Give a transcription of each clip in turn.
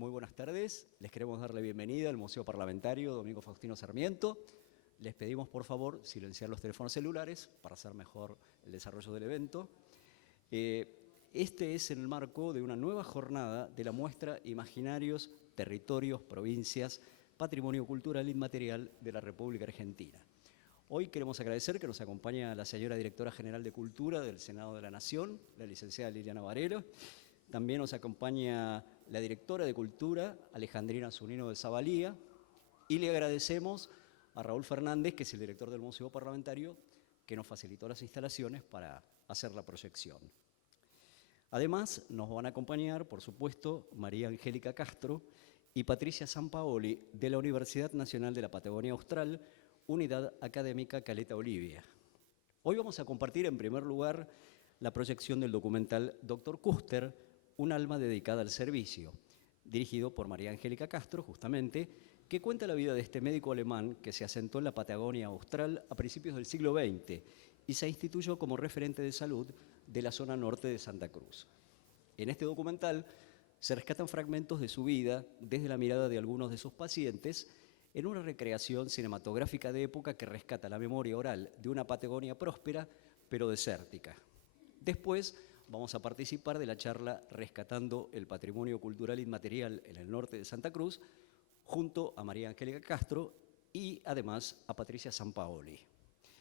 Muy buenas tardes. Les queremos dar la bienvenida al Museo Parlamentario Domingo Faustino Sarmiento. Les pedimos, por favor, silenciar los teléfonos celulares para hacer mejor el desarrollo del evento. Este es en el marco de una nueva jornada de la muestra Imaginarios, Territorios, Provincias, Patrimonio Cultural Inmaterial de la República Argentina. Hoy queremos agradecer que nos acompaña la señora Directora General de Cultura del Senado de la Nación, la licenciada Liliana Varela. También nos acompaña la Directora de Cultura, Alejandrina Zunino de Zavalía. Y le agradecemos a Raúl Fernández, que es el director del Museo Parlamentario, que nos facilitó las instalaciones para hacer la proyección. Además, nos van a acompañar, por supuesto, María Angélica Castro y Patricia Sampaoli, de la Universidad Nacional de la Patagonia Austral, Unidad Académica Caleta Olivia. Hoy vamos a compartir, en primer lugar, la proyección del documental Dr. Custer, un alma dedicada al servicio, dirigido por María Angélica Castro, justamente, que cuenta la vida de este médico alemán que se asentó en la Patagonia Austral a principios del siglo XX y se instituyó como referente de salud de la zona norte de Santa Cruz. En este documental se rescatan fragmentos de su vida desde la mirada de algunos de sus pacientes en una recreación cinematográfica de época que rescata la memoria oral de una Patagonia próspera pero desértica. Después vamos a participar de la charla Rescatando el Patrimonio Cultural Inmaterial en el norte de Santa Cruz, junto a María Angélica Castro y además a Patricia Sampaoli.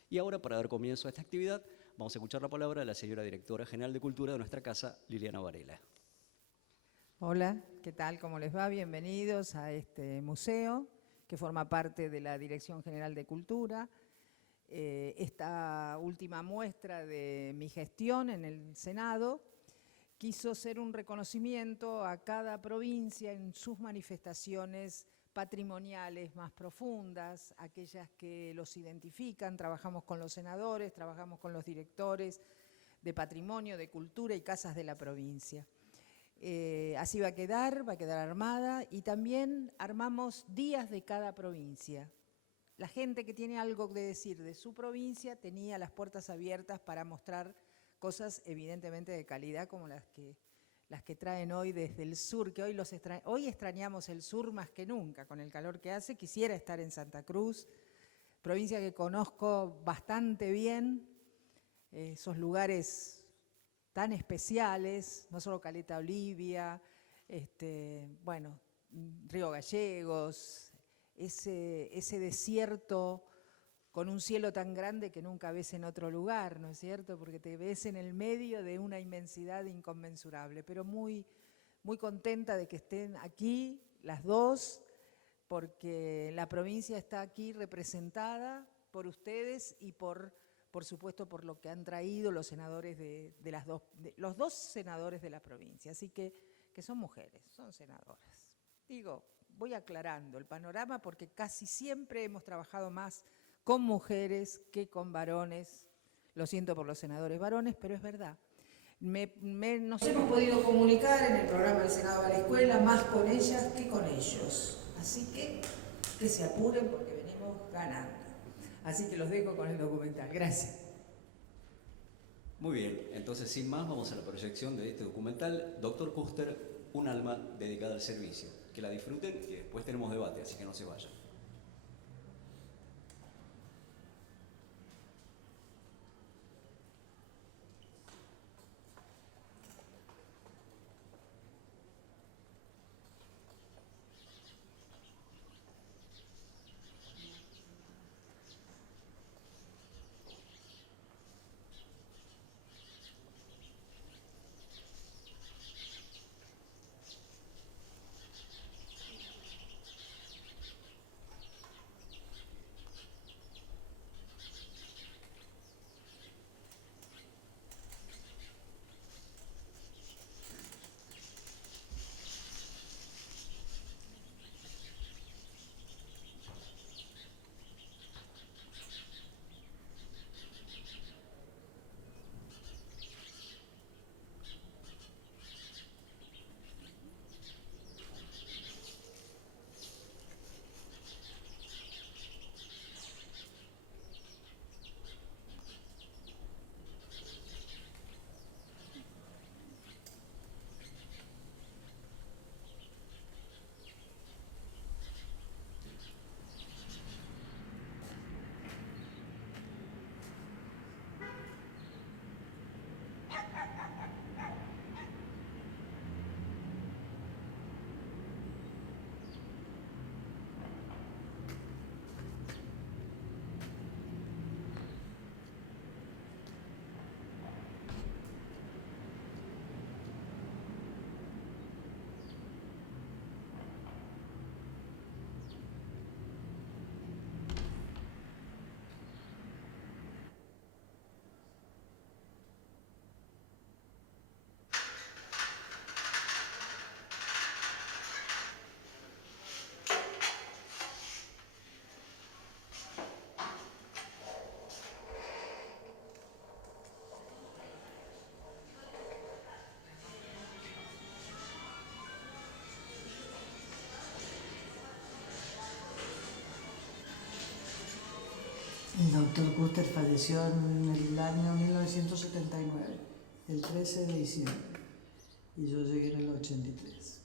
Y ahora, para dar comienzo a esta actividad, vamos a escuchar la palabra de la señora Directora General de Cultura de nuestra casa, Liliana Varela. Hola, ¿qué tal? ¿Cómo les va? Bienvenidos a este museo que forma parte de la Dirección General de Cultura. Esta última muestra de mi gestión en el Senado quiso ser un reconocimiento a cada provincia en sus manifestaciones patrimoniales más profundas, aquellas que los identifican. Trabajamos con los senadores, trabajamos con los directores de patrimonio, de cultura y casas de la provincia. Así va a quedar armada, y también armamos días de cada provincia. La gente que tiene algo que decir de su provincia tenía las puertas abiertas para mostrar cosas evidentemente de calidad como las que traen hoy desde el sur, que hoy extrañamos el sur más que nunca con el calor que hace. Quisiera estar en Santa Cruz, provincia que conozco bastante bien, esos lugares tan especiales, no solo Caleta Olivia, Río Gallegos, ese desierto con un cielo tan grande que nunca ves en otro lugar, ¿no es cierto? Porque te ves en el medio de una inmensidad inconmensurable. Pero muy, muy contenta de que estén aquí las dos, porque la provincia está aquí representada por ustedes y por supuesto, por lo que han traído los senadores los dos senadores de la provincia. Así que son mujeres, son senadoras. Digo, voy aclarando el panorama porque casi siempre hemos trabajado más con mujeres que con varones. Lo siento por los senadores varones, pero es verdad. Nos hemos podido comunicar en el programa del Senado de la Escuela más con ellas que con ellos. Así que se apuren porque venimos ganando. Así que los dejo con el documental. Gracias. Muy bien, entonces sin más vamos a la proyección de este documental, Dr. Custer, un alma dedicada al servicio. Que la disfruten y después tenemos debate, así que no se vayan. Víctor Kuster falleció en el año 1979, el 13 de diciembre, y yo llegué en el 83.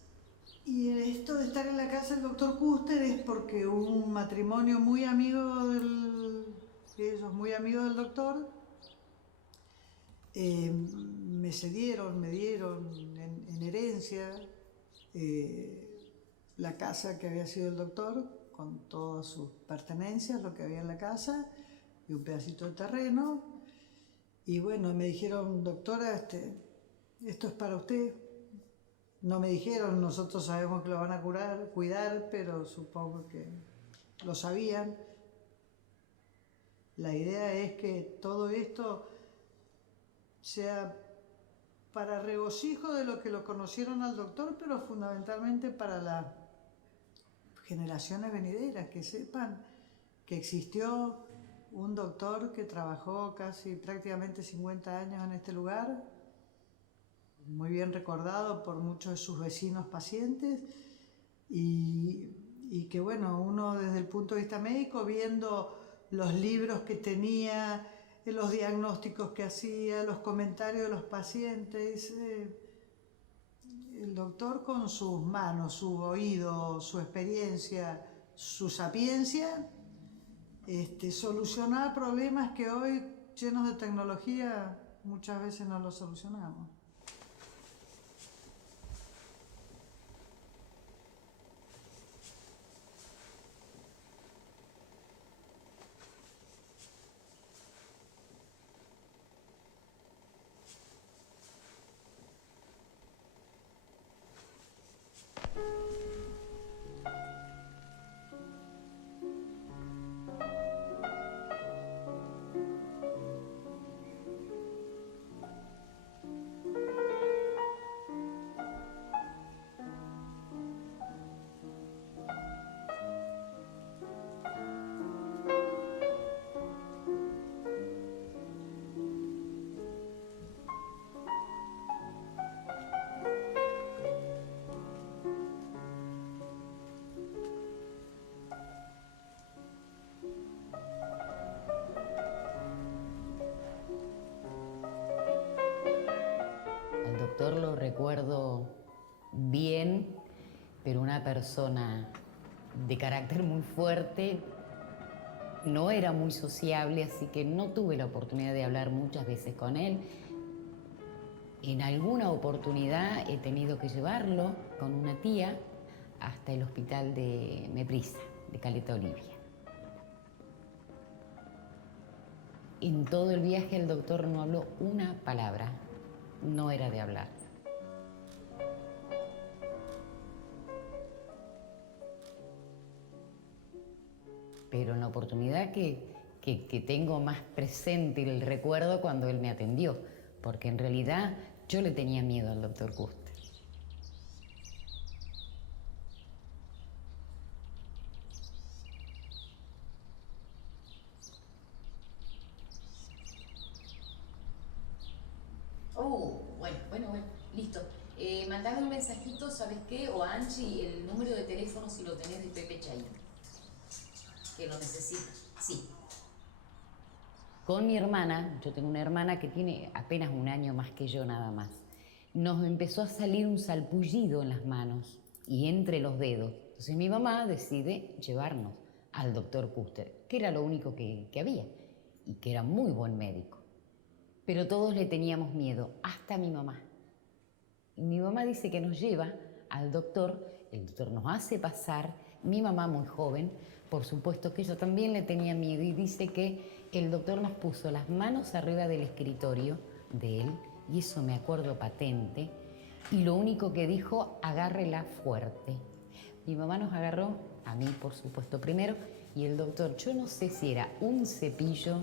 Y esto de estar en la casa del doctor Kuster es porque hubo un matrimonio muy amigo del doctor. Me dieron en herencia la casa que había sido el doctor, con todas sus pertenencias, lo que había en la casa, y un pedacito de terreno. Y bueno, me dijeron, doctora, esto es para usted. No me dijeron, nosotros sabemos que lo van a cuidar, pero supongo que lo sabían. La idea es que todo esto sea para regocijo de los que lo conocieron al doctor, pero fundamentalmente para las generaciones venideras, que sepan que existió un doctor que trabajó prácticamente 50 años en este lugar, muy bien recordado por muchos de sus vecinos pacientes, y que bueno, uno desde el punto de vista médico, viendo los libros que tenía, los diagnósticos que hacía, los comentarios de los pacientes, el doctor con sus manos, su oído, su experiencia, su sapiencia, solucionaba problemas que hoy, llenos de tecnología, muchas veces no los solucionamos. Al doctor lo recuerdo bien, pero una persona de carácter muy fuerte. No era muy sociable, así que no tuve la oportunidad de hablar muchas veces con él. En alguna oportunidad he tenido que llevarlo con una tía hasta el hospital de Meprisa, de Caleta Olivia. En todo el viaje el doctor no habló una palabra, no era de hablar. Pero en la oportunidad que tengo más presente el recuerdo cuando él me atendió, porque en realidad yo le tenía miedo al doctor Kuster. Bueno, listo. Mandame un mensajito, ¿sabes qué? O a Angie el número de teléfono si lo tenés de Pepe Chaín, que lo necesita, sí. Con mi hermana, yo tengo una hermana que tiene apenas un año más que yo nada más, nos empezó a salir un salpullido en las manos y entre los dedos. Entonces mi mamá decide llevarnos al doctor Kuster, que era lo único que había y que era muy buen médico. Pero todos le teníamos miedo, hasta mi mamá. Y mi mamá dice que nos lleva al doctor, el doctor nos hace pasar, mi mamá muy joven, por supuesto que ella también le tenía miedo y dice que el doctor nos puso las manos arriba del escritorio de él, y eso me acuerdo patente, y lo único que dijo, agárrela fuerte. Mi mamá nos agarró, a mí por supuesto primero, y el doctor, yo no sé si era un cepillo,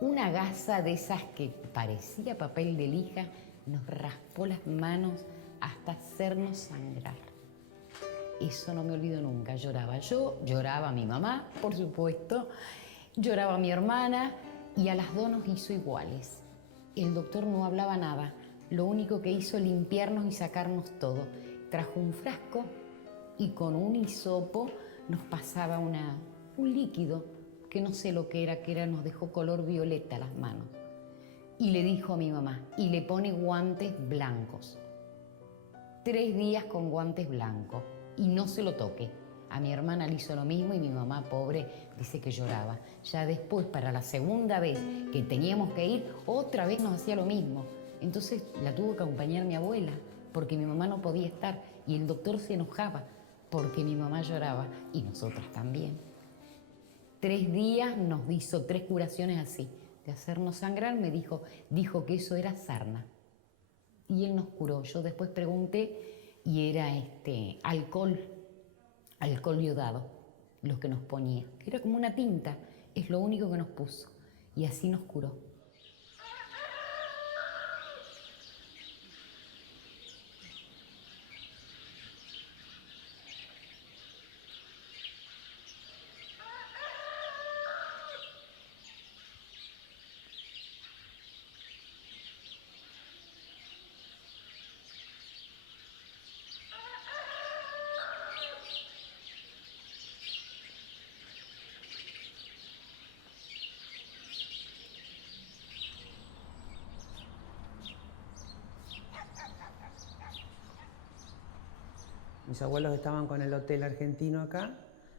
una gasa de esas que parecía papel de lija, nos raspó las manos hasta hacernos sangrar. Eso no me olvido nunca. Lloraba yo, lloraba mi mamá, por supuesto, lloraba mi hermana y a las dos nos hizo iguales. El doctor no hablaba nada, lo único que hizo limpiarnos y sacarnos todo. Trajo un frasco y con un hisopo nos pasaba un líquido que no sé lo que era, nos dejó color violeta las manos. Y le dijo a mi mamá, y le pone guantes blancos. 3 días con guantes blancos y no se lo toque. A mi hermana le hizo lo mismo y mi mamá, pobre, dice que lloraba. Ya después, para la segunda vez que teníamos que ir, otra vez nos hacía lo mismo. Entonces la tuvo que acompañar mi abuela, porque mi mamá no podía estar. Y el doctor se enojaba, porque mi mamá lloraba y nosotras también. 3 días nos hizo 3 curaciones así, de hacernos sangrar. Me dijo que eso era sarna. Y él nos curó. Yo después pregunté y era alcohol iodado, lo que nos ponía. Era como una tinta, es lo único que nos puso. Y así nos curó. Mis abuelos estaban con el Hotel Argentino acá,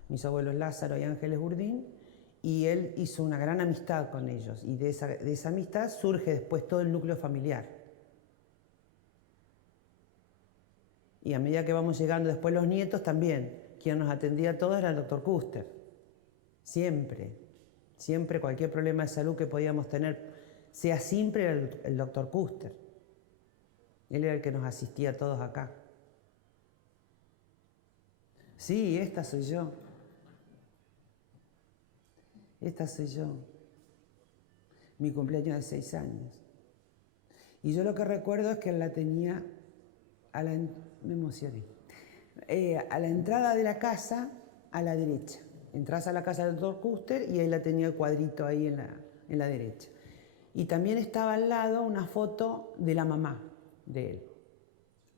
mis abuelos Lázaro y Ángeles Urdín, y él hizo una gran amistad con ellos. Y de esa amistad surge después todo el núcleo familiar. Y a medida que vamos llegando después los nietos también, quien nos atendía a todos era el doctor Custer. Siempre, siempre cualquier problema de salud que podíamos tener, sea simple, era el doctor Custer. Él era el que nos asistía a todos acá. Sí, esta soy yo. Esta soy yo. Mi cumpleaños de 6 años. Y yo lo que recuerdo es que la tenía me emocioné. A la entrada de la casa, a la derecha. Entras a la casa del doctor Custer y ahí la tenía el cuadrito ahí en la derecha. Y también estaba al lado una foto de la mamá de él.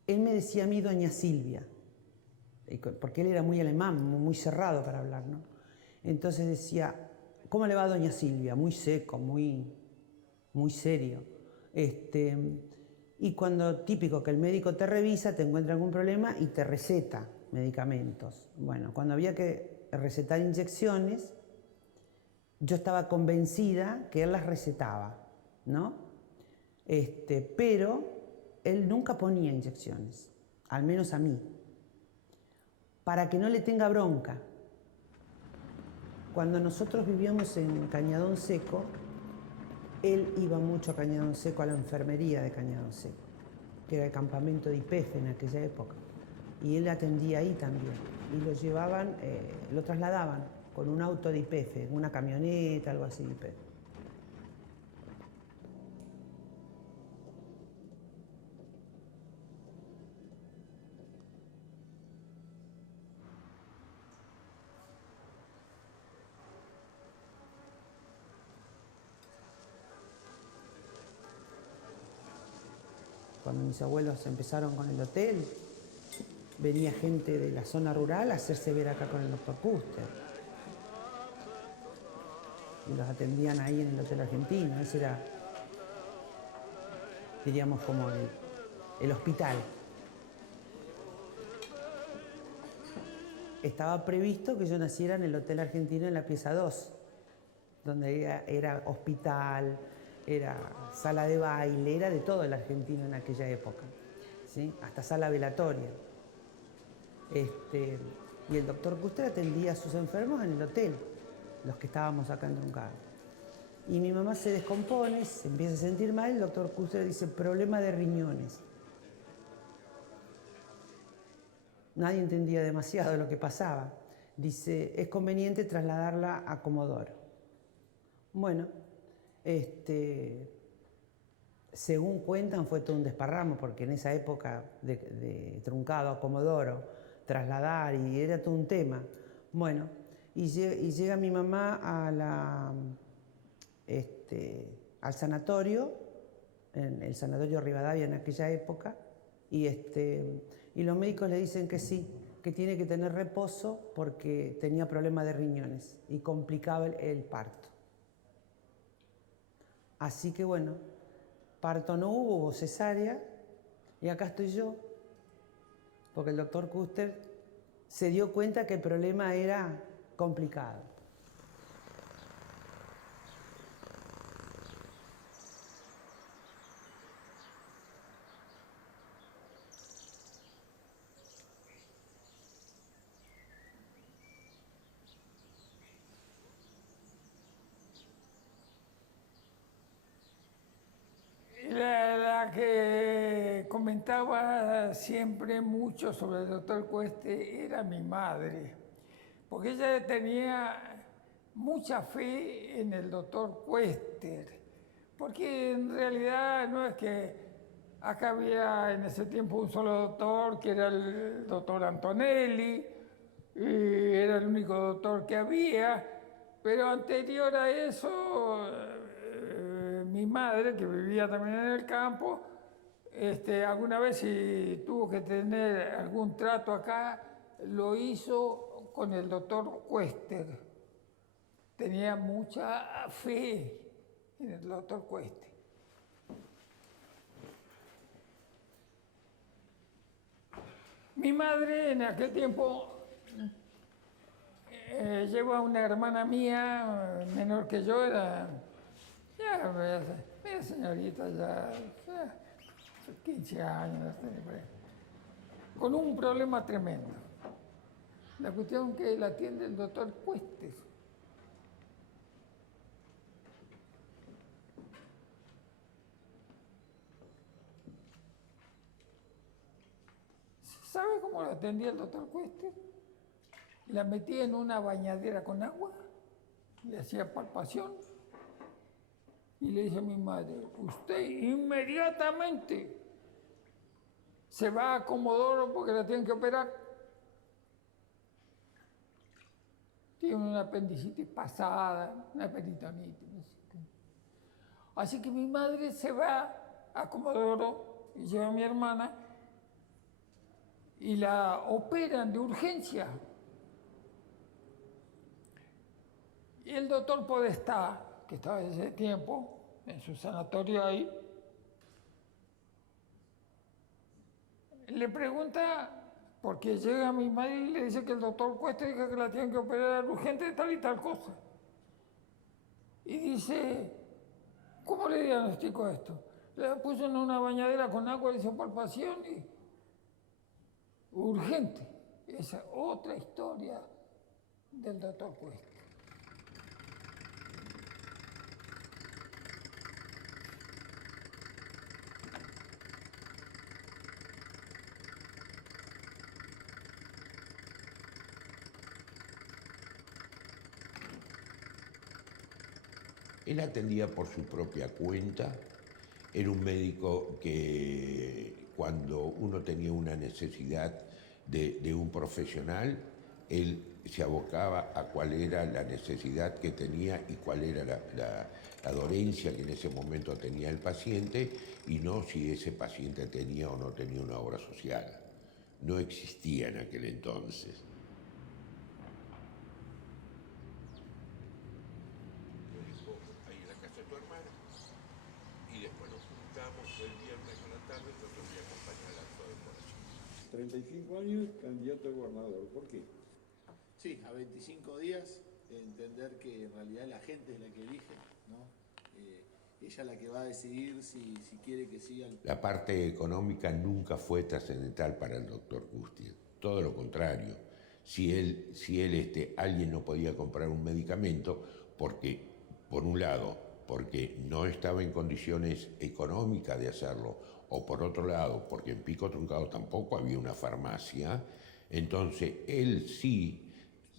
Él me decía a mí doña Silvia, porque él era muy alemán, muy cerrado para hablar, ¿no? Entonces decía, ¿cómo le va a doña Silvia? Muy seco, muy serio. Y cuando típico que el médico te revisa, te encuentra algún problema y te receta medicamentos. Bueno, cuando había que recetar inyecciones, yo estaba convencida que él las recetaba, ¿no? Pero él nunca ponía inyecciones, al menos a mí, para que no le tenga bronca. Cuando nosotros vivíamos en Cañadón Seco, él iba mucho a Cañadón Seco, a la enfermería de Cañadón Seco, que era el campamento de YPF en aquella época. Y él atendía ahí también. Y lo llevaban, lo trasladaban con un auto de YPF, una camioneta, algo así de YPF. Cuando mis abuelos empezaron con el hotel, venía gente de la zona rural a hacerse ver acá con el doctor Custer. Y los atendían ahí en el Hotel Argentino. Ese era, diríamos, como el hospital. Estaba previsto que yo naciera en el Hotel Argentino en la pieza 2, donde era hospital, era sala de baile, era de todo el Argentino en aquella época, ¿sí? Hasta sala velatoria. Y el doctor Custer atendía a sus enfermos en el hotel, los que estábamos acá en Truncado. Y mi mamá se descompone, se empieza a sentir mal, el doctor Custer dice, problema de riñones. Nadie entendía demasiado lo que pasaba. Dice, es conveniente trasladarla a Comodoro. Bueno, según cuentan fue todo un desparramo, porque en esa época de Truncado a Comodoro, trasladar, y era todo un tema. Bueno, y llega mi mamá al sanatorio, en el sanatorio Rivadavia en aquella época, y los médicos le dicen que sí, que tiene que tener reposo porque tenía problemas de riñones y complicaba el parto. Así que bueno, parto no hubo cesárea y acá estoy yo, porque el doctor Kuster se dio cuenta que el problema era complicado. La que comentaba siempre mucho sobre el doctor Cueste era mi madre, porque ella tenía mucha fe en el doctor Cuester, porque en realidad no es que acá había en ese tiempo un solo doctor, que era el doctor Antonelli, y era el único doctor que había, pero anterior a eso, mi madre, que vivía también en el campo, alguna vez si tuvo que tener algún trato acá, lo hizo con el doctor Cuester. Tenía mucha fe en el doctor Cuester. Mi madre en aquel tiempo lleva una hermana mía, menor que yo, era ya media señorita, ya 15 años, con un problema tremendo. La cuestión que la atiende el doctor Cuestes. ¿Sabe cómo la atendía el doctor Cuestes? La metía en una bañadera con agua, le hacía palpación y le dice a mi madre, usted inmediatamente se va a Comodoro porque la tienen que operar. Tiene una apendicitis pasada, una peritonitis. Así que mi madre se va a Comodoro y lleva a mi hermana y la operan de urgencia. Y el doctor Podestá, que estaba en ese tiempo en su sanatorio ahí, le pregunta, porque llega mi madre y le dice que el doctor Cuesta dijo que la tienen que operar urgente de tal y tal cosa. Y dice, ¿cómo le diagnostico esto? Le puso en una bañadera con agua, le hizo palpación y urgente. Esa es otra historia del doctor Cuesta. Él atendía por su propia cuenta, era un médico que cuando uno tenía una necesidad de un profesional, él se abocaba a cuál era la necesidad que tenía y cuál era la dolencia que en ese momento tenía el paciente y no si ese paciente tenía o no tenía una obra social. No existía en aquel entonces. Ahí en la casa de tu hermana y después nos juntamos el viernes a la tarde y yo te voy a acompañar al acto de por allí. 35 años, candidato a gobernador. ¿Por qué? Sí, a 25 días, entender que en realidad la gente es la que elige, ¿no? Ella es la que va a decidir si quiere que siga. La parte económica nunca fue trascendental para el doctor Kuster, todo lo contrario. Si alguien no podía comprar un medicamento, porque, por un lado, porque no estaba en condiciones económicas de hacerlo, o por otro lado, porque en Pico Truncado tampoco había una farmacia, entonces él sí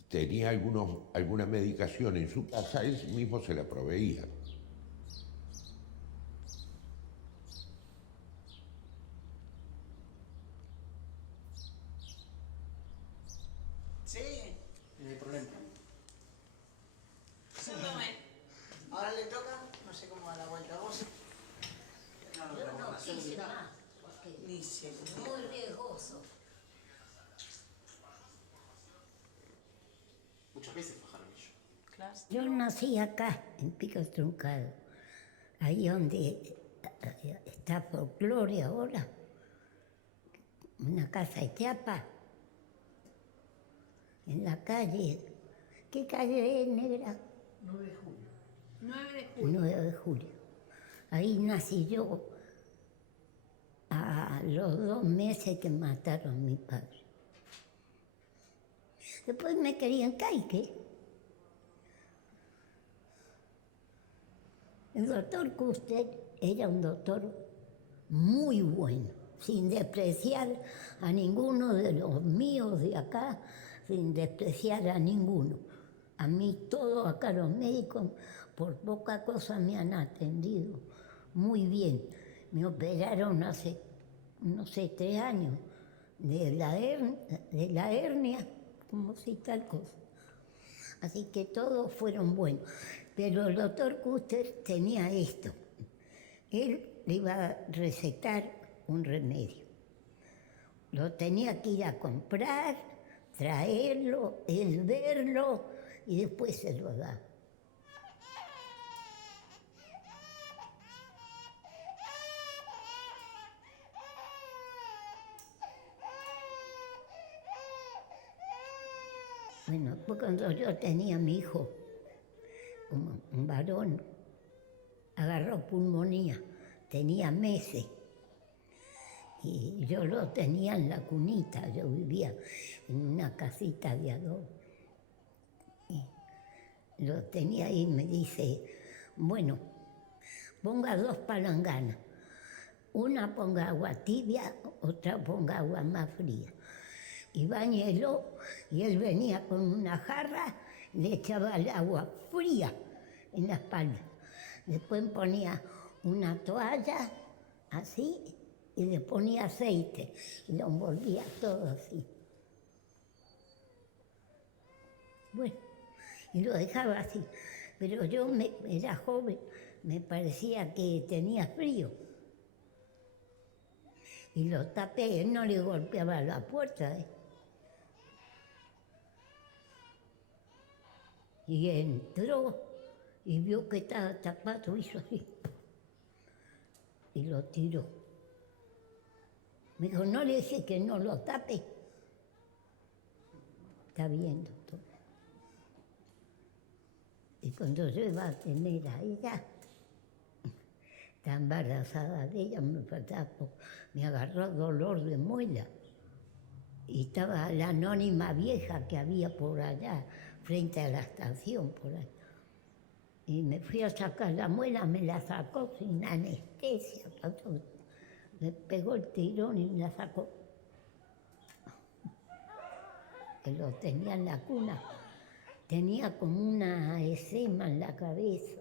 tenía alguna medicación en su casa, él mismo se la proveía. Sí. No hay problema. Ahora le toca, no sé cómo da la vuelta. ¿Vos? No quise más, porque Ni sé. muy riesgoso. muchas veces fue a Jaramillo. Claro. Yo nací acá, en Picos Truncados, ahí donde está Folklore ahora, una casa de chapa, en la calle. ¿Qué calle es, negra? 9 de julio. 9 de julio. 9 de julio. Ahí nací yo a los 2 meses que mataron a mi padre. Después me querían Caique. El doctor Custer era un doctor muy bueno, sin despreciar a ninguno de los míos de acá, sin despreciar a ninguno. A mí todos acá los médicos, por poca cosa me han atendido muy bien. Me operaron hace, no sé, 3 años de la hernia, como si tal cosa. Así que todos fueron buenos. Pero el doctor Custer tenía esto. Él le iba a recetar un remedio. Lo tenía que ir a comprar, traerlo, él verlo y después se lo daba. Bueno, pues cuando yo tenía a mi hijo, un varón, agarró pulmonía, tenía meses. Y yo lo tenía en la cunita, yo vivía en una casita de adobe. Y lo tenía ahí y me dice, bueno, ponga 2 palanganas. Una ponga agua tibia, otra ponga agua más fría. Y báñelo, y él venía con una jarra, le echaba el agua fría en la espalda. Después ponía una toalla, así, y le ponía aceite, y lo envolvía todo así. Bueno, y lo dejaba así. Pero yo era joven, me parecía que tenía frío. Y lo tapé, él no le golpeaba la puerta, Y entró y vio que estaba tapado, hizo así. Y lo tiró. Me dijo, no le dije que no lo tape. Está bien, doctor. Y cuando yo iba a tener a ella, está embarazada de ella, me faltaba poco, me agarró dolor de muela. Y estaba la anónima vieja que había por allá, frente a la estación, por ahí. Y me fui a sacar la muela, me la sacó sin anestesia. Me pegó el tirón y me la sacó. Que lo tenía en la cuna. Tenía como una eczema en la cabeza.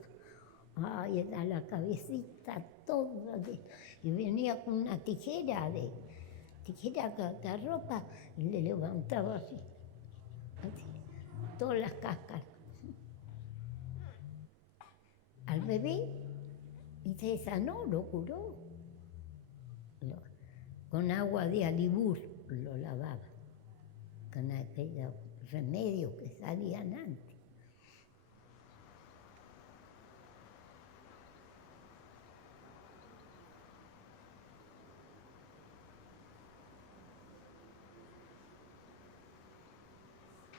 Ay, era la cabecita toda. Y venía con una tijera ropa y le levantaba así. Todas las cáscaras. Al bebé, y se sanó, lo curó. Con agua de alibur lo lavaba, con aquellos remedios que salían antes.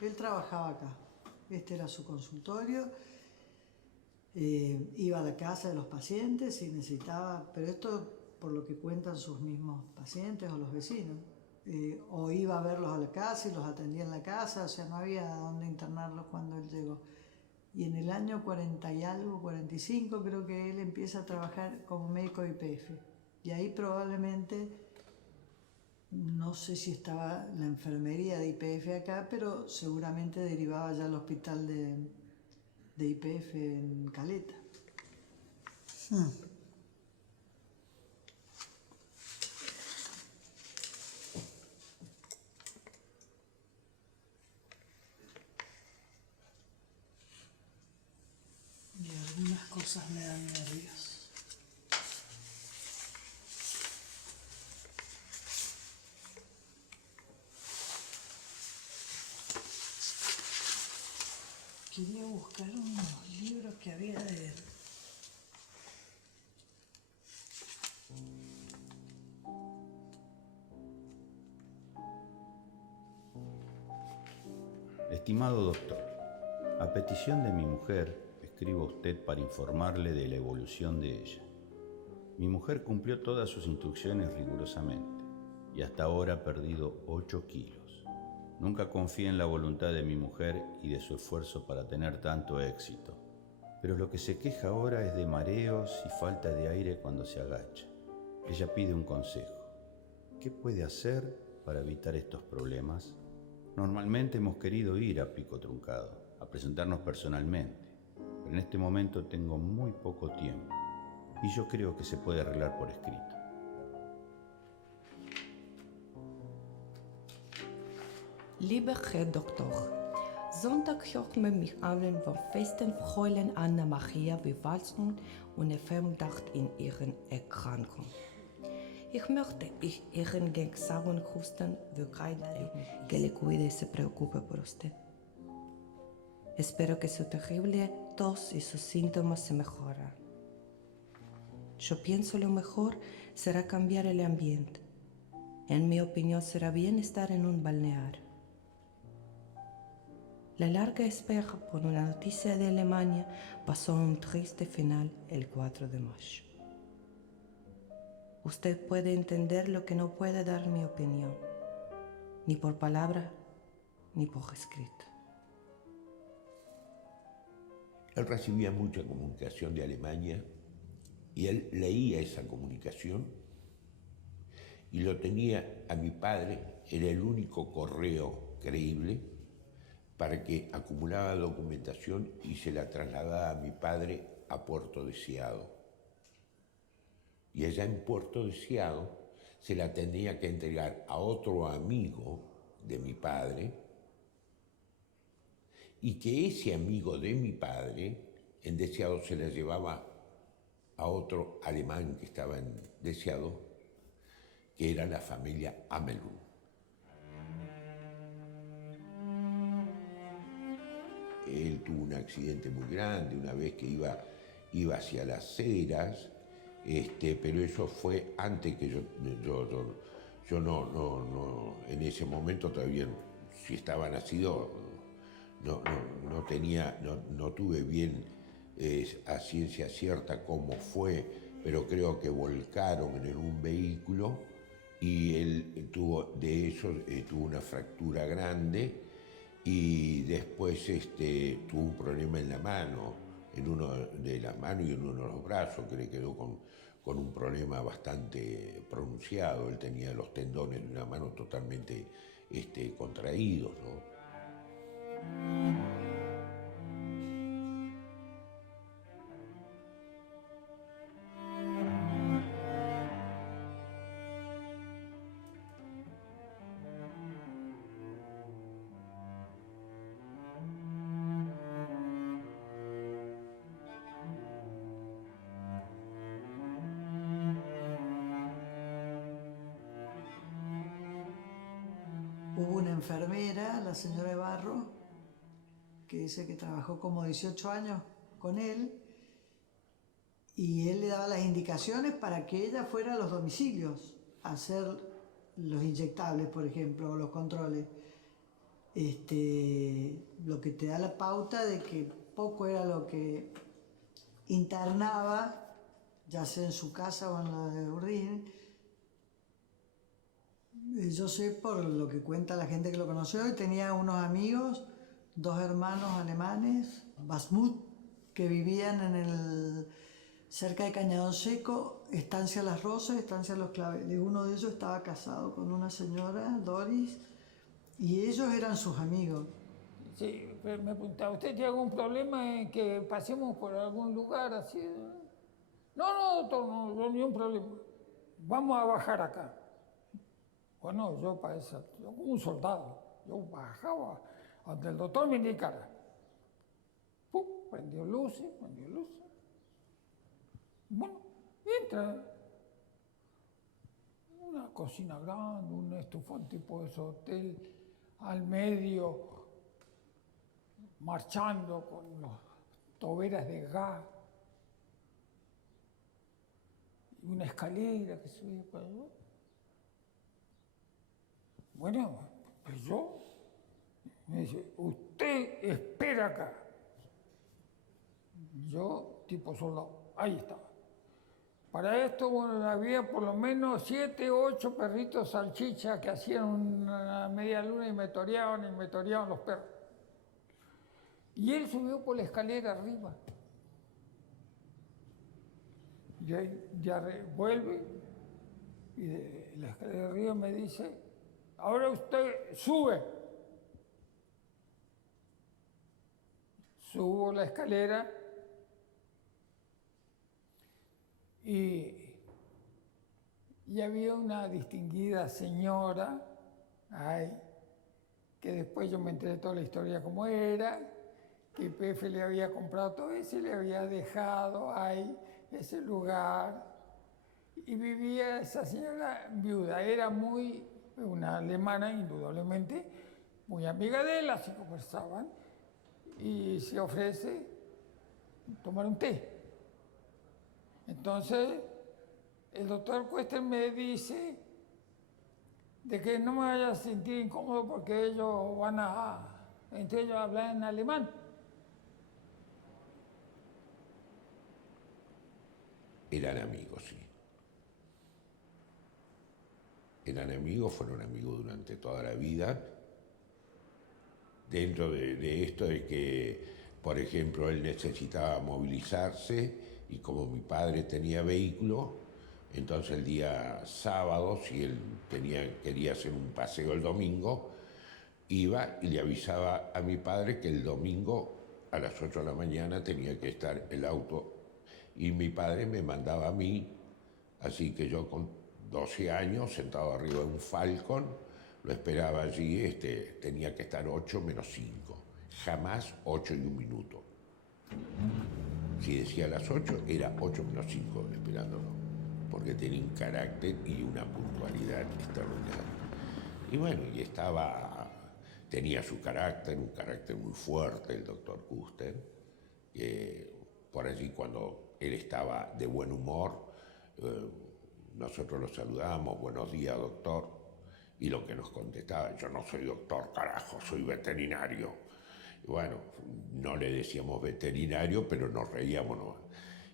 Él trabajaba acá, este era su consultorio, iba a la casa de los pacientes si necesitaba, pero esto por lo que cuentan sus mismos pacientes o los vecinos, o iba a verlos a la casa y los atendía en la casa, o sea, no había dónde internarlos cuando él llegó. Y en el año 40 y algo, 45, creo que él empieza a trabajar como médico de IPF. Y ahí probablemente, no sé si estaba la enfermería de IPF acá, pero seguramente derivaba ya al hospital de IPF en Caleta. Y algunas cosas me dan nervios. Quería buscar unos libros que había de él. Estimado doctor, a petición de mi mujer, escribo a usted para informarle de la evolución de ella. Mi mujer cumplió todas sus instrucciones rigurosamente y hasta ahora ha perdido 8 kilos. Nunca confié en la voluntad de mi mujer y de su esfuerzo para tener tanto éxito, pero lo que se queja ahora es de mareos y falta de aire cuando se agacha. Ella pide un consejo. ¿Qué puede hacer para evitar estos problemas? Normalmente hemos querido ir a Pico Truncado, a presentarnos personalmente, pero en este momento tengo muy poco tiempo y yo creo que se puede arreglar por escrito. Lieber Herr Doktor, Sonntag hört man mich an vom festen Fräulein Anna Maria Vivalsson und der Verdacht in ihren Erkrankung. Ich möchte Ihren Gesauen justen de que le cuide y se preocupe por usted. Espero que su terrible tos y sus síntomas se mejoren. Yo pienso lo mejor será cambiar el ambiente. En mi opinión será bien estar en un balneario. La larga espera por una noticia de Alemania pasó a un triste final el 4 de mayo. Usted puede entender lo que no puede dar mi opinión, ni por palabra, ni por escrito. Él recibía mucha comunicación de Alemania y él leía esa comunicación y lo tenía a mi padre, era el único correo creíble para que acumulaba documentación y se la trasladaba a mi padre a Puerto Deseado. Y allá en Puerto Deseado se la tenía que entregar a otro amigo de mi padre y que ese amigo de mi padre en Deseado se la llevaba a otro alemán que estaba en Deseado, que era la familia Amelung. Él tuvo un accidente muy grande una vez que iba hacia Las Heras, pero eso fue antes que yo no, en ese momento todavía, si estaba nacido, no tuve bien a ciencia cierta cómo fue, pero creo que volcaron en un vehículo y él tuvo una fractura grande y después tuvo un problema en la mano, en uno de las manos y en uno de los brazos, que le quedó con un problema bastante pronunciado. Él tenía los tendones de una mano totalmente contraídos, ¿no? Hubo una enfermera, la señora Barro, que dice que trabajó como 18 años con él y él le daba las indicaciones para que ella fuera a los domicilios a hacer los inyectables, por ejemplo, o los controles. Lo que te da la pauta de que poco era lo que internaba, ya sea en su casa o en la de Urrín. Yo sé por lo que cuenta la gente que lo conoció, y tenía unos amigos, 2 hermanos alemanes, Basmut, que vivían cerca de Cañadón Seco, Estancia Las Rosas, Estancia Los Claveles. Uno de ellos estaba casado con una señora, Doris, y ellos eran sus amigos. Sí, me preguntaba, ¿usted tiene algún problema en que pasemos por algún lugar así? No, doctor, no, ni un problema. Vamos a bajar acá. Bueno, yo como un soldado, yo bajaba donde el doctor me indicara. ¡Pum! Prendió luces. Bueno, entra. Una cocina grande, un estufón tipo de hotel al medio. marchando con los toberas de gas, y una escalera que subía para allá. Bueno, pues yo, me dice, usted espera acá. Yo, tipo soldado, ahí estaba. Para esto, bueno, había por lo menos 7, 8 perritos salchicha que hacían una media luna y me toreaban los perros. Y él subió por la escalera arriba. Y ahí ya vuelve y de la escalera de arriba me dice, ahora usted sube. Subo la escalera y había una distinguida señora, que después yo me enteré toda la historia como era, que PF le había comprado todo eso y le había dejado ahí ese lugar. Y vivía esa señora viuda, era una alemana indudablemente, muy amiga de él, así conversaban, y se ofrece tomar un té. Entonces, el doctor Cuester me dice de que no me vaya a sentir incómodo porque ellos entre ellos hablan en alemán. Eran amigos, sí. Eran amigos, fueron amigos durante toda la vida. Dentro de esto es que, por ejemplo, él necesitaba movilizarse y como mi padre tenía vehículo, entonces el día sábado, si él quería hacer un paseo el domingo, iba y le avisaba a mi padre que el domingo a las 8 de la mañana tenía que estar el auto y mi padre me mandaba a mí, así que yo con 12 años, sentado arriba de un Falcon, lo esperaba allí, tenía que estar 8 menos 5, jamás 8 y 1 minuto. Si decía a las 8, era 8 menos 5 esperándolo, porque tenía un carácter y una puntualidad extraordinaria. Y bueno, tenía su carácter, un carácter muy fuerte, el doctor Custer, que por allí cuando él estaba de buen humor, nosotros lo saludábamos, buenos días doctor, y lo que nos contestaba, yo no soy doctor, carajo, soy veterinario. Y bueno, no le decíamos veterinario, pero nos reíamos, ¿no?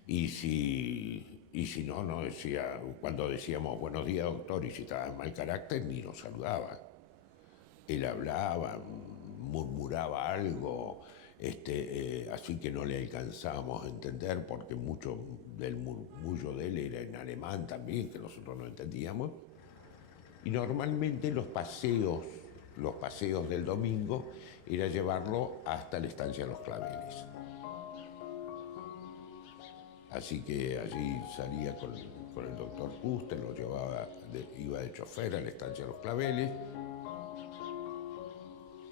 Y si no decía, cuando decíamos buenos días doctor, y si estaba en mal carácter, ni nos saludaba. Él hablaba, murmuraba algo, así que no le alcanzábamos a entender porque mucho del murmullo de él era en alemán también, que nosotros no entendíamos. Y normalmente los paseos del domingo era llevarlo hasta la estancia de los Claveles. Así que allí salía con el doctor Custer, lo llevaba, iba de chofer a la estancia de los Claveles.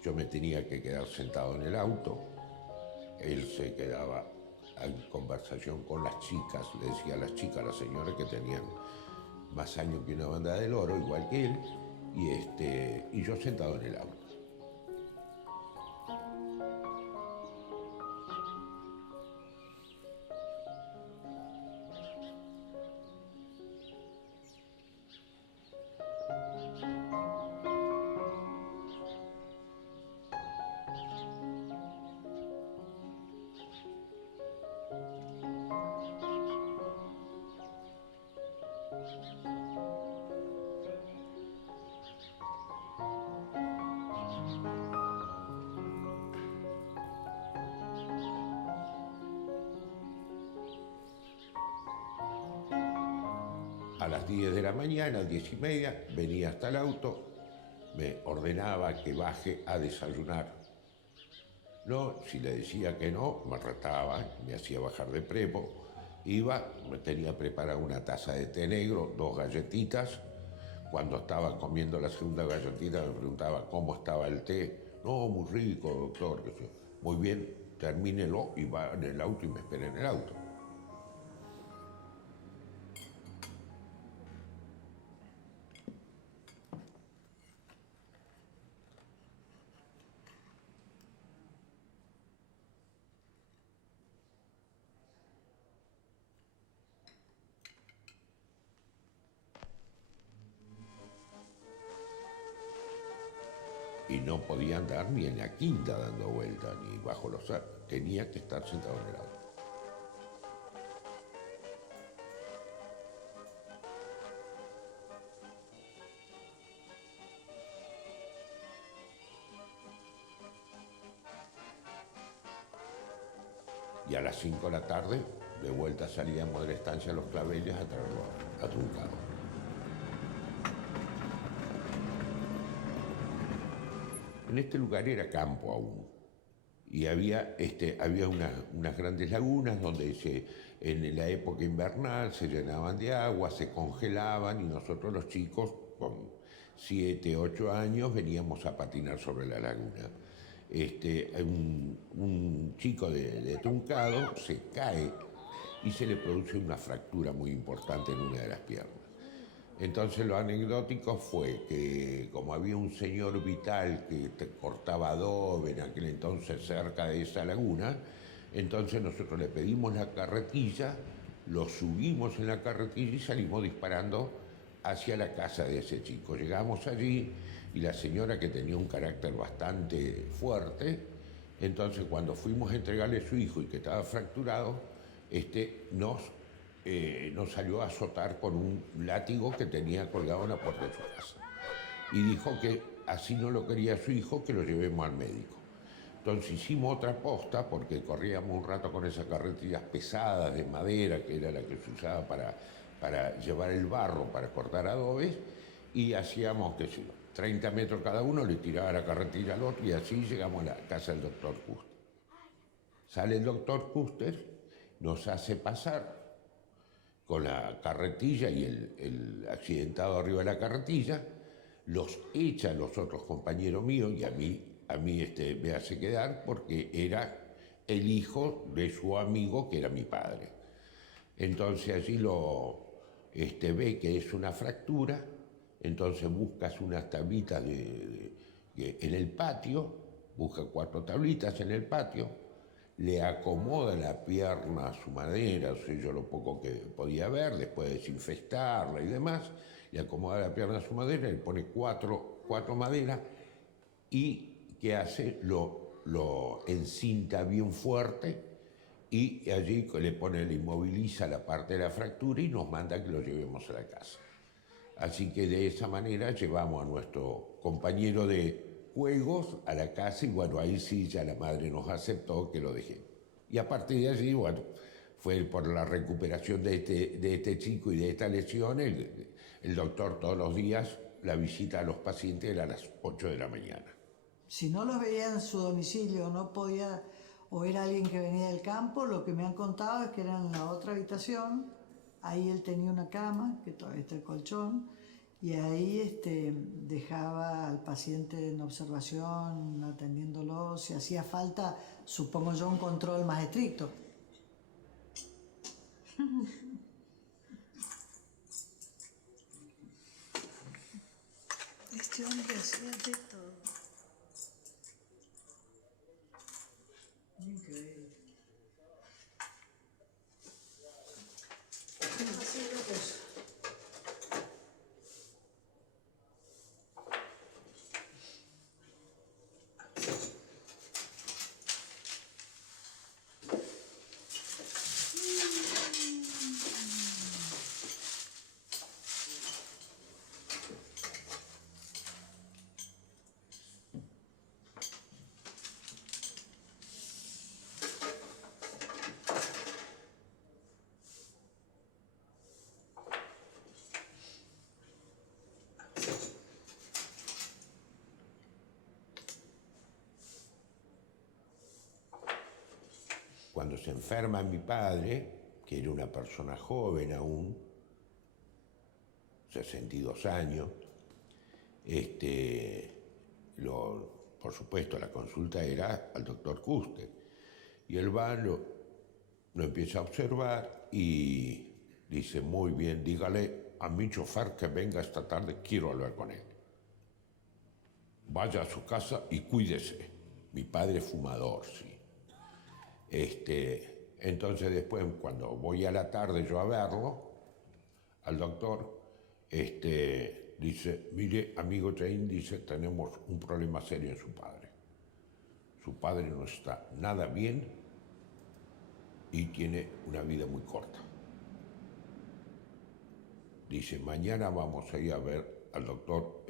Yo me tenía que quedar sentado en el auto. Él se quedaba en conversación con las chicas, le decía a las chicas, a las señoras que tenían más años que una banda del oro, igual que él, y yo sentado en el auto. A las 10 de la mañana, 10:30, venía hasta el auto, me ordenaba que baje a desayunar. No, si le decía que no, me retaba, me hacía bajar de prepo. Iba, me tenía preparada una taza de té negro, 2 galletitas. Cuando estaba comiendo la segunda galletita me preguntaba cómo estaba el té. No, muy rico, doctor. Muy bien, termínelo y va en el auto y me espera en el auto. y no podía andar ni en la quinta dando vueltas, ni bajo los árboles. Tenía que estar sentado en el auto. Y a las 5 de la tarde, de vuelta salíamos de la estancia Los Claveles a traerlo a Truncado. En este lugar era campo aún. Y había unas grandes lagunas donde en la época invernal se llenaban de agua, se congelaban y nosotros los chicos con 7, 8 años veníamos a patinar sobre la laguna. Un chico de Truncado se cae y se le produce una fractura muy importante en una de las piernas. Entonces lo anecdótico fue que como había un señor vital que cortaba adobe en aquel entonces cerca de esa laguna, entonces nosotros le pedimos la carretilla, lo subimos en la carretilla y salimos disparando hacia la casa de ese chico. Llegamos allí y la señora, que tenía un carácter bastante fuerte, entonces cuando fuimos a entregarle a su hijo y que estaba fracturado, nos salió a azotar con un látigo que tenía colgado en la puerta de su casa. Y dijo que así no lo quería su hijo, que lo llevemos al médico. Entonces hicimos otra posta, porque corríamos un rato con esas carretillas pesadas de madera, que era la que se usaba para llevar el barro, para cortar adobes, y hacíamos, 30 metros cada uno, le tiraba la carretilla al otro, y así llegamos a la casa del doctor Custer. Sale el doctor Custer, nos hace pasar con la carretilla y el accidentado arriba de la carretilla, los echa a los otros compañeros míos y a mí me hace quedar porque era el hijo de su amigo, que era mi padre. Entonces allí ve que es una fractura, entonces buscas unas tablitas en el patio, busca 4 tablitas en el patio, le acomoda la pierna a su madera, o sea, yo lo poco que podía ver, después de desinfestarla y demás, le acomoda la pierna a su madera, le pone 4 maderas y ¿qué hace? Lo encinta bien fuerte y allí le inmoviliza la parte de la fractura y nos manda que lo llevemos a la casa. Así que de esa manera llevamos a nuestro compañero de juegos a la casa y bueno, ahí sí ya la madre nos aceptó que lo dejé. Y a partir de allí, bueno, fue por la recuperación de este chico y de esta lesión, el doctor todos los días, la visita a los pacientes era a las 8 de la mañana. Si no los veía en su domicilio, no podía, o era alguien que venía del campo, lo que me han contado es que era en la otra habitación, ahí él tenía una cama, que todavía está el colchón, y ahí dejaba al paciente en observación, atendiéndolo, si hacía falta, supongo yo, un control más estricto. Este hombre hacía de todo. Increíble. Cuando se enferma mi padre, que era una persona joven aún, 62 años, por supuesto la consulta era al doctor Custer. Y él va, lo empieza a observar y dice, muy bien, dígale a mi chofer que venga esta tarde, quiero hablar con él. Vaya a su casa y cuídese. Mi padre fumador, sí. Entonces después, cuando voy a la tarde yo a verlo, al doctor, dice, mire, amigo Chaín, dice, tenemos un problema serio en su padre. Su padre no está nada bien y tiene una vida muy corta. Dice, mañana vamos a ir a ver al doctor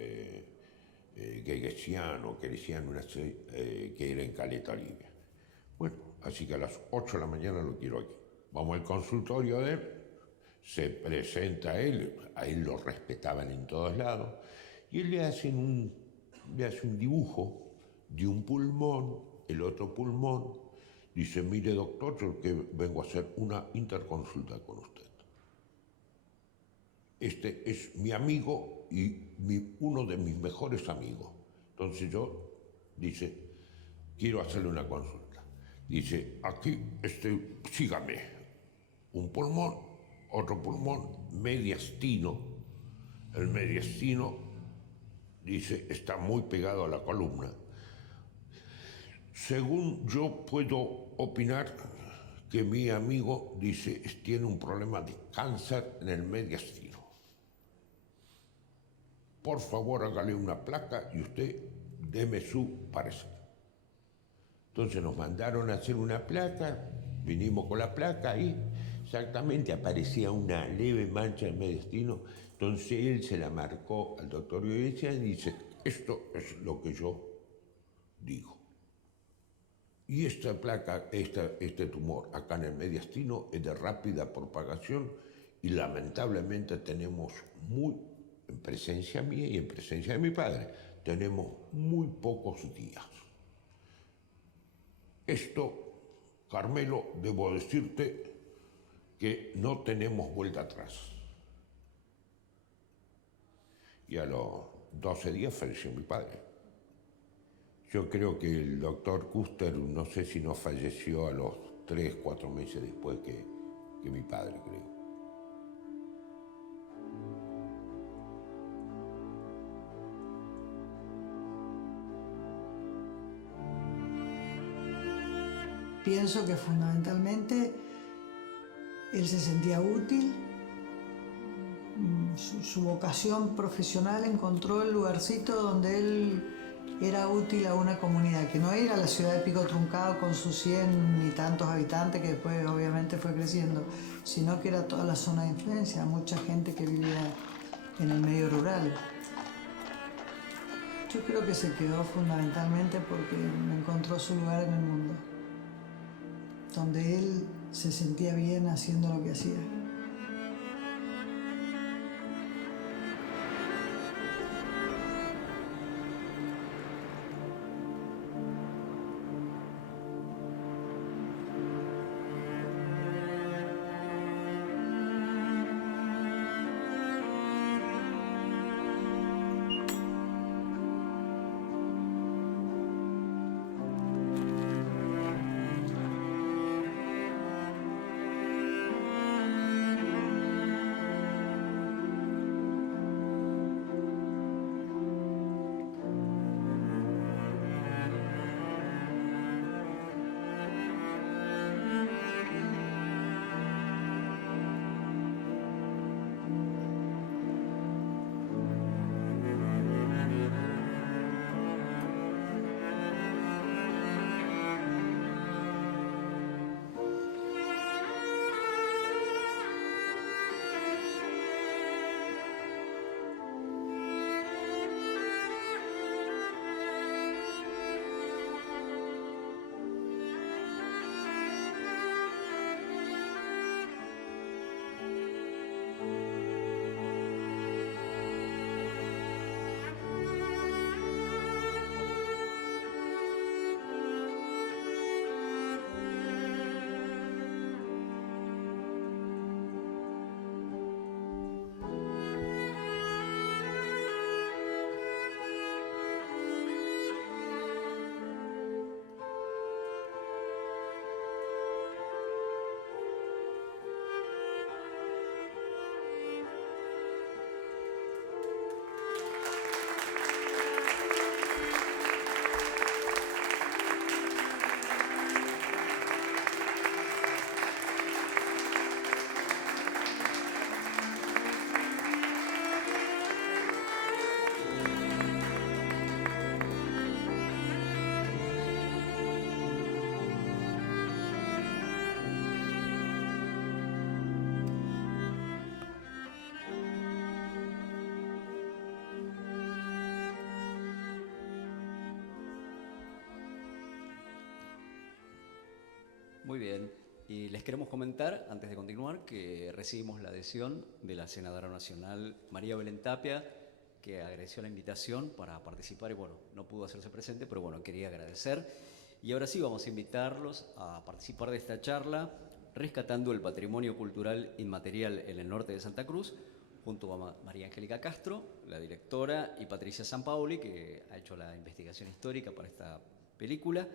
Geresiano, que era en Caleta Olivia. Bueno, así que a las 8 de la mañana lo quiero aquí. Vamos al consultorio de él, se presenta a él lo respetaban en todos lados, y él le hace un dibujo de un pulmón, el otro pulmón. Dice, mire doctor, yo que vengo a hacer una interconsulta con usted. Este es mi amigo y uno de mis mejores amigos. Entonces yo, dice, quiero hacerle una consulta. Dice, aquí, sígame, un pulmón, otro pulmón, mediastino. El mediastino, dice, está muy pegado a la columna. Según yo puedo opinar que mi amigo, dice, tiene un problema de cáncer en el mediastino. Por favor, hágale una placa y usted deme su parecer. Entonces nos mandaron a hacer una placa, vinimos con la placa y exactamente aparecía una leve mancha en el mediastino. Entonces él se la marcó al doctor Geresiano y dice, esto es lo que yo digo. Y esta placa, este tumor acá en el mediastino es de rápida propagación y lamentablemente tenemos en presencia mía y en presencia de mi padre, tenemos muy pocos días. Esto, Carmelo, debo decirte que no tenemos vuelta atrás. Y a los 12 días falleció mi padre. Yo creo que el doctor Custer, no sé si no falleció a los 3, 4 meses después que mi padre, creo. Pienso que fundamentalmente él se sentía útil, su vocación profesional encontró el lugarcito donde él era útil a una comunidad, que no era la ciudad de Pico Truncado con sus 100 y tantos habitantes que después obviamente fue creciendo, sino que era toda la zona de influencia, mucha gente que vivía en el medio rural. Yo creo que se quedó fundamentalmente porque encontró su lugar en el mundo, donde él se sentía bien haciendo lo que hacía. Muy bien. Y les queremos comentar, antes de continuar, que recibimos la adhesión de la senadora nacional María Belén Tapia, que agradeció la invitación para participar y bueno, no pudo hacerse presente, pero bueno, quería agradecer. Y ahora sí vamos a invitarlos a participar de esta charla, Rescatando el Patrimonio Cultural Inmaterial en el Norte de Santa Cruz, junto a María Angélica Castro, la directora, y Patricia Sampaoli, que ha hecho la investigación histórica para esta película.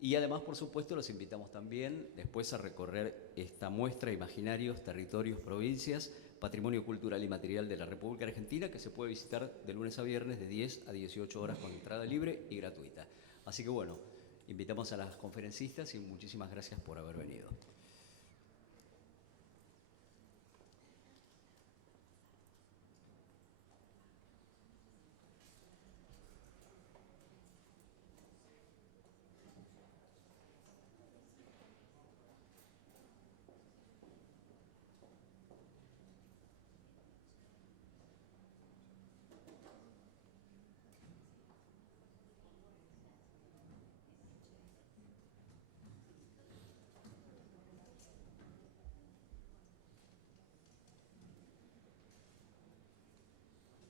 Y además, por supuesto, los invitamos también después a recorrer esta muestra Imaginarios, Territorios, Provincias, Patrimonio Cultural y Material de la República Argentina, que se puede visitar de lunes a viernes de 10 a 18 horas con entrada libre y gratuita. Así que bueno, invitamos a las conferencistas y muchísimas gracias por haber venido.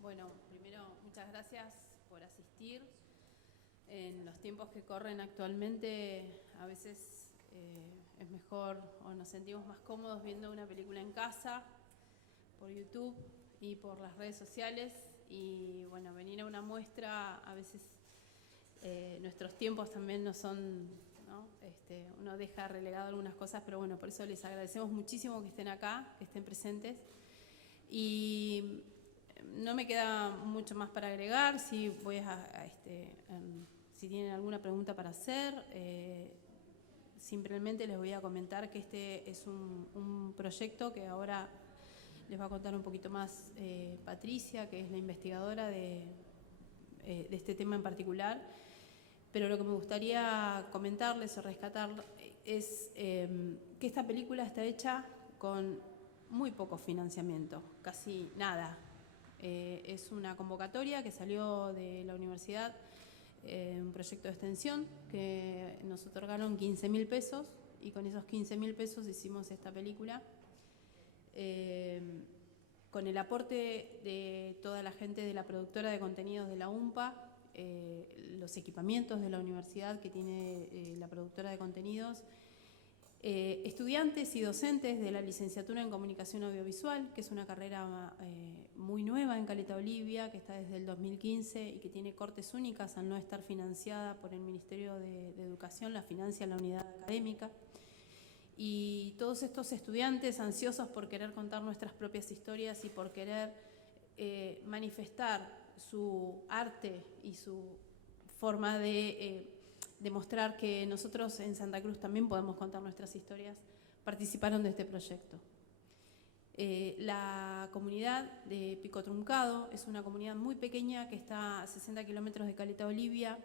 Bueno, primero, muchas gracias por asistir. En los tiempos que corren actualmente, a veces es mejor o nos sentimos más cómodos viendo una película en casa, por YouTube y por las redes sociales. Y bueno, venir a una muestra, a veces nuestros tiempos también no son, ¿no? Uno deja relegado algunas cosas, pero bueno, por eso les agradecemos muchísimo que estén acá, que estén presentes. Y no me queda mucho más para agregar. Si voy si tienen alguna pregunta para hacer, simplemente les voy a comentar que este es un proyecto que ahora les va a contar un poquito más Patricia, que es la investigadora de este tema en particular. Pero lo que me gustaría comentarles o rescatar es que esta película está hecha con muy poco financiamiento, casi nada. Es una convocatoria que salió de la universidad, un proyecto de extensión que nos otorgaron 15.000 pesos y con esos 15.000 pesos hicimos esta película. Con el aporte de toda la gente de la productora de contenidos de la UMPA, los equipamientos de la universidad que tiene la productora de contenidos, estudiantes y docentes de la licenciatura en Comunicación Audiovisual, que es una carrera muy nueva en Caleta Olivia, que está desde el 2015 y que tiene cortes únicas al no estar financiada por el Ministerio de Educación, la financia la unidad académica. Y todos estos estudiantes ansiosos por querer contar nuestras propias historias y por querer manifestar su arte y su forma de demostrar que nosotros en Santa Cruz también podemos contar nuestras historias, participaron de este proyecto. La comunidad de Pico Truncado es una comunidad muy pequeña que está a 60 kilómetros de Caleta Olivia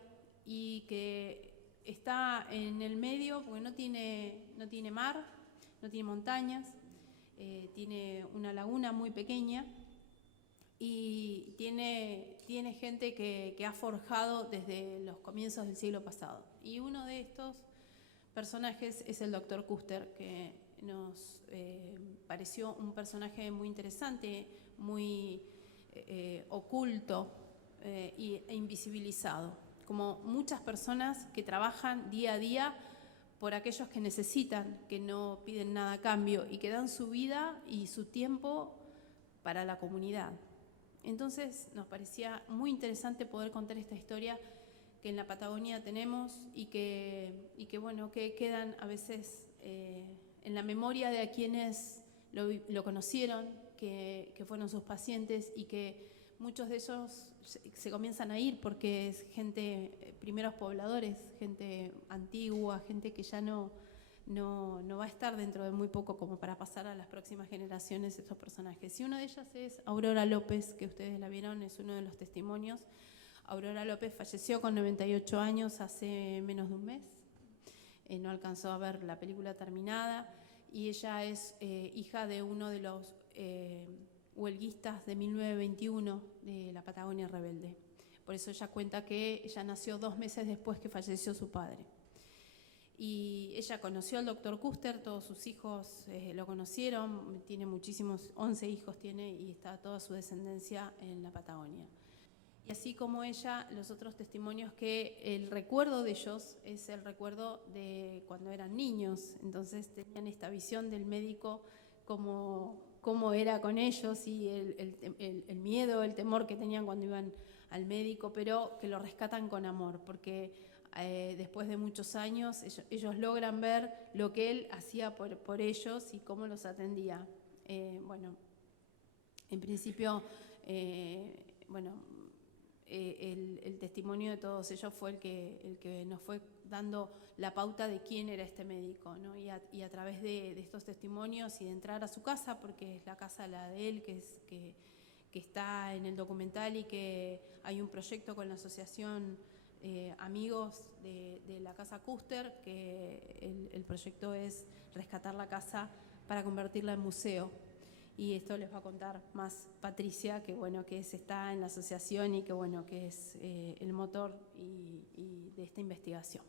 y que está en el medio porque no tiene mar, no tiene montañas, tiene una laguna muy pequeña y tiene gente que ha forjado desde los comienzos del siglo pasado. Y uno de estos personajes es el Dr. Custer, que nos pareció un personaje muy interesante, muy oculto e invisibilizado, como muchas personas que trabajan día a día por aquellos que necesitan, que no piden nada a cambio y que dan su vida y su tiempo para la comunidad. Entonces nos parecía muy interesante poder contar esta historia que en la Patagonia tenemos y que bueno, que quedan a veces en la memoria de a quienes lo conocieron, que fueron sus pacientes y que muchos de ellos se comienzan a ir porque es gente, primeros pobladores, gente antigua, gente que ya no va a estar dentro de muy poco como para pasar a las próximas generaciones estos personajes. Y una de ellas es Aurora López, que ustedes la vieron, es uno de los testimonios. Aurora López falleció con 98 años hace menos de un mes. No alcanzó a ver la película terminada y ella es hija de uno de los huelguistas de 1921 de la Patagonia Rebelde. Por eso ella cuenta que ella nació 2 meses después que falleció su padre. Y ella conoció al doctor Custer, todos sus hijos lo conocieron, tiene muchísimos, 11 hijos tiene, y está toda su descendencia en la Patagonia. Y así como ella, los otros testimonios, que el recuerdo de ellos es el recuerdo de cuando eran niños, entonces tenían esta visión del médico cómo era con ellos, y el miedo, el temor que tenían cuando iban al médico, pero que lo rescatan con amor, porque después de muchos años ellos logran ver lo que él hacía por ellos y cómo los atendía. Bueno, en principio, el testimonio de todos ellos fue el que nos fue dando la pauta de quién era este médico, ¿no? Y a través de estos testimonios y de entrar a su casa, porque es la casa la de él, que está en el documental, y que hay un proyecto con la asociación Amigos de la Casa Custer, que el proyecto es rescatar la casa para convertirla en museo. Y esto les va a contar más Patricia, que está en la asociación y que es el motor y de esta investigación.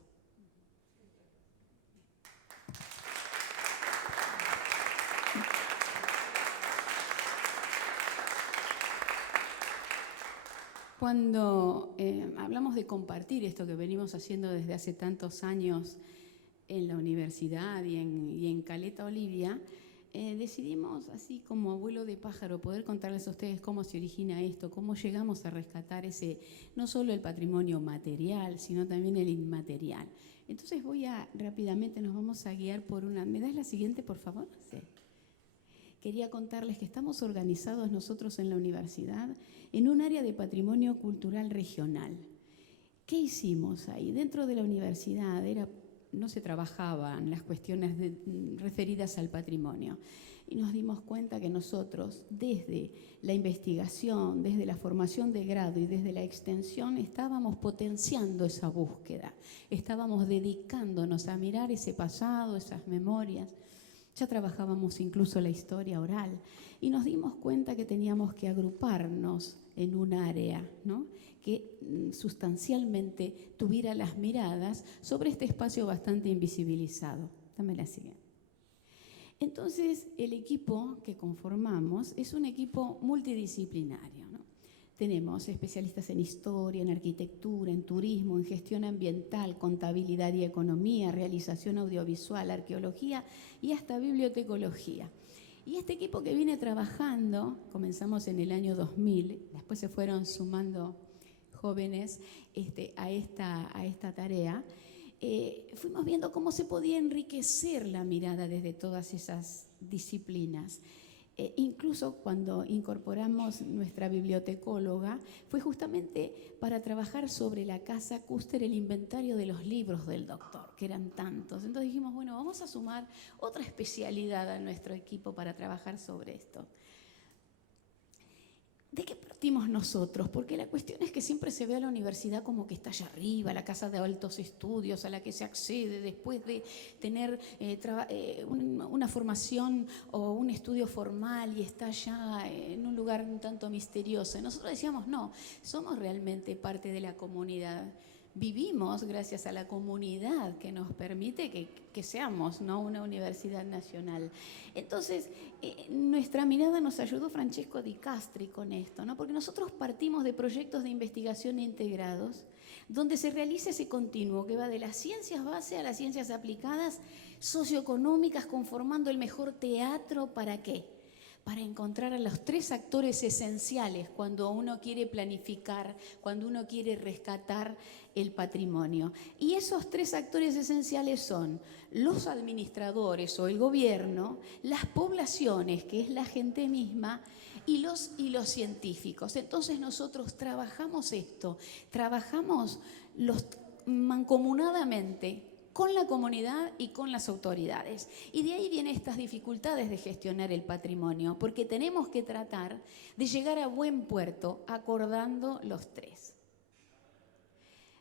Cuando hablamos de compartir esto que venimos haciendo desde hace tantos años en la universidad y en Caleta Olivia, decidimos, así como abuelo de pájaro, poder contarles a ustedes cómo se origina esto, cómo llegamos a rescatar no solo el patrimonio material, sino también el inmaterial. Entonces rápidamente nos vamos a guiar por una... ¿Me das la siguiente, por favor? Sí. Quería contarles que estamos organizados nosotros en la universidad en un área de patrimonio cultural regional. ¿Qué hicimos ahí? Dentro de la universidad no se trabajaban las cuestiones referidas al patrimonio, y nos dimos cuenta que nosotros, desde la investigación, desde la formación de grado y desde la extensión, estábamos potenciando esa búsqueda, estábamos dedicándonos a mirar ese pasado, esas memorias. Ya trabajábamos incluso la historia oral, y nos dimos cuenta que teníamos que agruparnos en un área, ¿no?, que sustancialmente tuviera las miradas sobre este espacio bastante invisibilizado. Dame la siguiente. Entonces, el equipo que conformamos es un equipo multidisciplinario, ¿no? Tenemos especialistas en historia, en arquitectura, en turismo, en gestión ambiental, contabilidad y economía, realización audiovisual, arqueología y hasta bibliotecología. Y este equipo que viene trabajando, comenzamos en el año 2000, después se fueron sumando jóvenes a esta tarea, fuimos viendo cómo se podía enriquecer la mirada desde todas esas disciplinas. Incluso cuando incorporamos nuestra bibliotecóloga, fue justamente para trabajar sobre la Casa Custer el inventario de los libros del doctor, que eran tantos. Entonces dijimos, bueno, vamos a sumar otra especialidad a nuestro equipo para trabajar sobre esto. ¿De qué partimos nosotros? Porque la cuestión es que siempre se ve a la universidad como que está allá arriba, la casa de altos estudios a la que se accede después de tener una formación o un estudio formal, y está allá en un lugar un tanto misterioso. Y nosotros decíamos, no, somos realmente parte de la comunidad. Vivimos gracias a la comunidad que nos permite que seamos, ¿no?, una universidad nacional. Entonces, nuestra mirada nos ayudó Francesco Di Castri con esto, ¿no?, porque nosotros partimos de proyectos de investigación integrados, donde se realiza ese continuo que va de las ciencias base a las ciencias aplicadas, socioeconómicas, conformando el mejor teatro. ¿Para qué? Para encontrar a los tres actores esenciales cuando uno quiere planificar, cuando uno quiere rescatar el patrimonio. Y esos tres actores esenciales son los administradores o el gobierno, las poblaciones, que es la gente misma, y los científicos. Entonces nosotros trabajamos mancomunadamente con la comunidad y con las autoridades. Y de ahí vienen estas dificultades de gestionar el patrimonio, porque tenemos que tratar de llegar a buen puerto acordando los tres.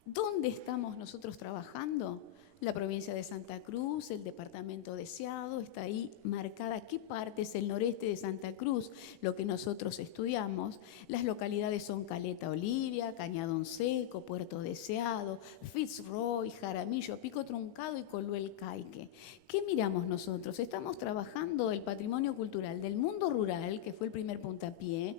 ¿Dónde estamos nosotros trabajando? La provincia de Santa Cruz, el departamento deseado, está ahí marcada qué parte es el noreste de Santa Cruz, lo que nosotros estudiamos. Las localidades son Caleta Olivia, Cañadón Seco, Puerto Deseado, Fitzroy, Jaramillo, Pico Truncado y Coluel Caique. ¿Qué miramos nosotros? Estamos trabajando el patrimonio cultural del mundo rural, que fue el primer puntapié,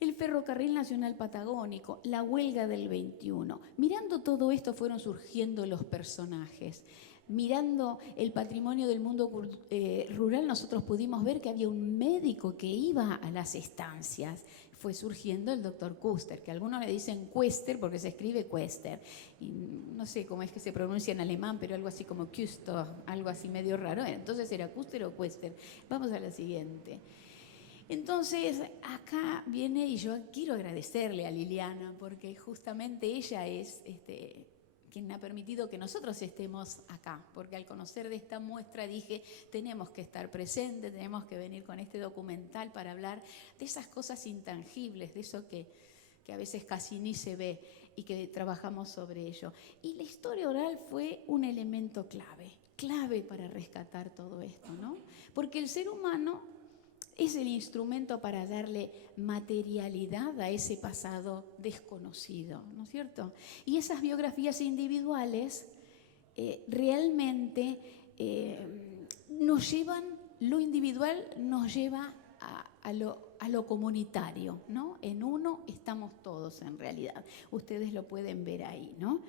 el ferrocarril nacional patagónico, la huelga del 21. Mirando todo esto fueron surgiendo los personajes. Mirando el patrimonio del mundo rural, nosotros pudimos ver que había un médico que iba a las estancias. Fue surgiendo el doctor Kuster, que algunos le dicen Quester porque se escribe Quester. Y no sé cómo es que se pronuncia en alemán, pero algo así como Kuster, algo así medio raro. Entonces, ¿era Kuster o Quester? Vamos a la siguiente. Entonces, acá viene, y yo quiero agradecerle a Liliana, porque justamente ella es quien ha permitido que nosotros estemos acá, porque al conocer de esta muestra dije, tenemos que estar presentes, tenemos que venir con este documental para hablar de esas cosas intangibles, de eso que a veces casi ni se ve y que trabajamos sobre ello. Y la historia oral fue un elemento clave para rescatar todo esto, ¿no? Porque el ser humano es el instrumento para darle materialidad a ese pasado desconocido, ¿no es cierto? Y esas biografías individuales realmente nos llevan, lo individual nos lleva a lo comunitario, ¿no? En uno estamos todos en realidad. Ustedes lo pueden ver ahí, ¿no?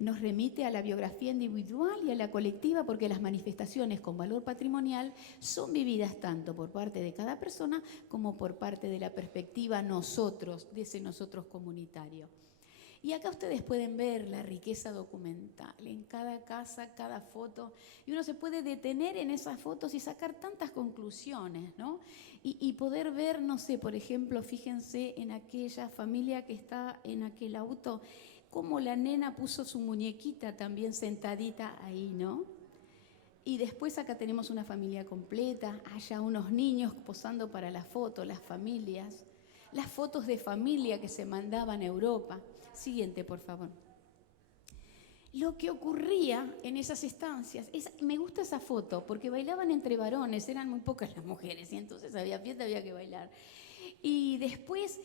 Nos remite a la biografía individual y a la colectiva porque las manifestaciones con valor patrimonial son vividas tanto por parte de cada persona como por parte de la perspectiva nosotros, de ese nosotros comunitario. Y acá ustedes pueden ver la riqueza documental, en cada casa, cada foto, y uno se puede detener en esas fotos y sacar tantas conclusiones, ¿no? Y poder ver, no sé, por ejemplo, fíjense en aquella familia que está en aquel auto, cómo la nena puso su muñequita también sentadita ahí, ¿no? Y después acá tenemos una familia completa, allá unos niños posando para la foto, las familias, las fotos de familia que se mandaban a Europa. Siguiente, por favor. Lo que ocurría en esas estancias, me gusta esa foto porque bailaban entre varones, eran muy pocas las mujeres y entonces había fiesta, había que bailar. Y después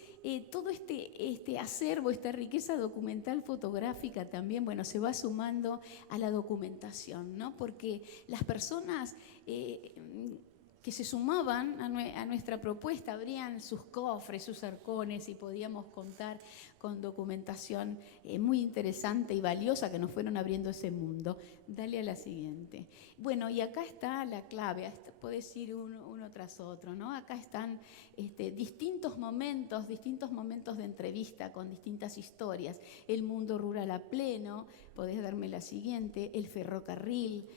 todo este acervo, esta riqueza documental fotográfica también, bueno, se va sumando a la documentación, ¿no? Porque las personas que se sumaban a nuestra propuesta abrían sus cofres, sus arcones y podíamos contar con documentación muy interesante y valiosa que nos fueron abriendo ese mundo. Dale a la siguiente. Bueno, y acá está la clave, podés ir uno tras otro, ¿no? Acá están distintos momentos de entrevista con distintas historias. El mundo rural a pleno, podés darme la siguiente, el ferrocarril,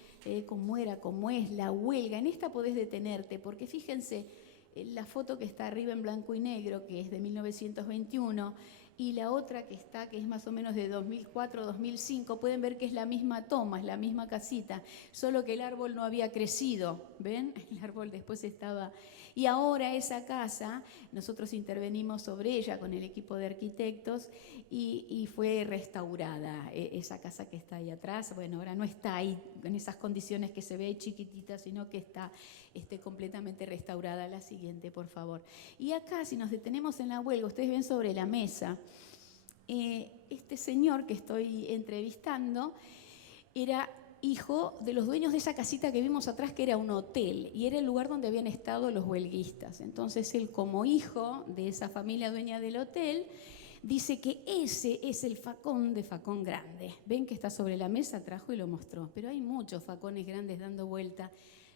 cómo era, cómo es, la huelga. En esta podés detenerte, porque fíjense, la foto que está arriba en blanco y negro, que es de 1921, y la otra que está, que es más o menos de 2004-2005, pueden ver que es la misma toma, es la misma casita, solo que el árbol no había crecido, ¿ven? El árbol después estaba... Y ahora esa casa, nosotros intervenimos sobre ella con el equipo de arquitectos y fue restaurada. Esa casa que está ahí atrás, bueno, ahora no está ahí en esas condiciones que se ve chiquitita, sino que está completamente restaurada. La siguiente, por favor. Y acá, si nos detenemos en la huelga, ustedes ven sobre la mesa, este señor que estoy entrevistando era hijo de los dueños de esa casita que vimos atrás, que era un hotel, y era el lugar donde habían estado los huelguistas. Entonces él, como hijo de esa familia dueña del hotel, dice que ese es el facón de Facón Grande. Ven que está sobre la mesa, trajo y lo mostró. Pero hay muchos facones grandes dando vuelta.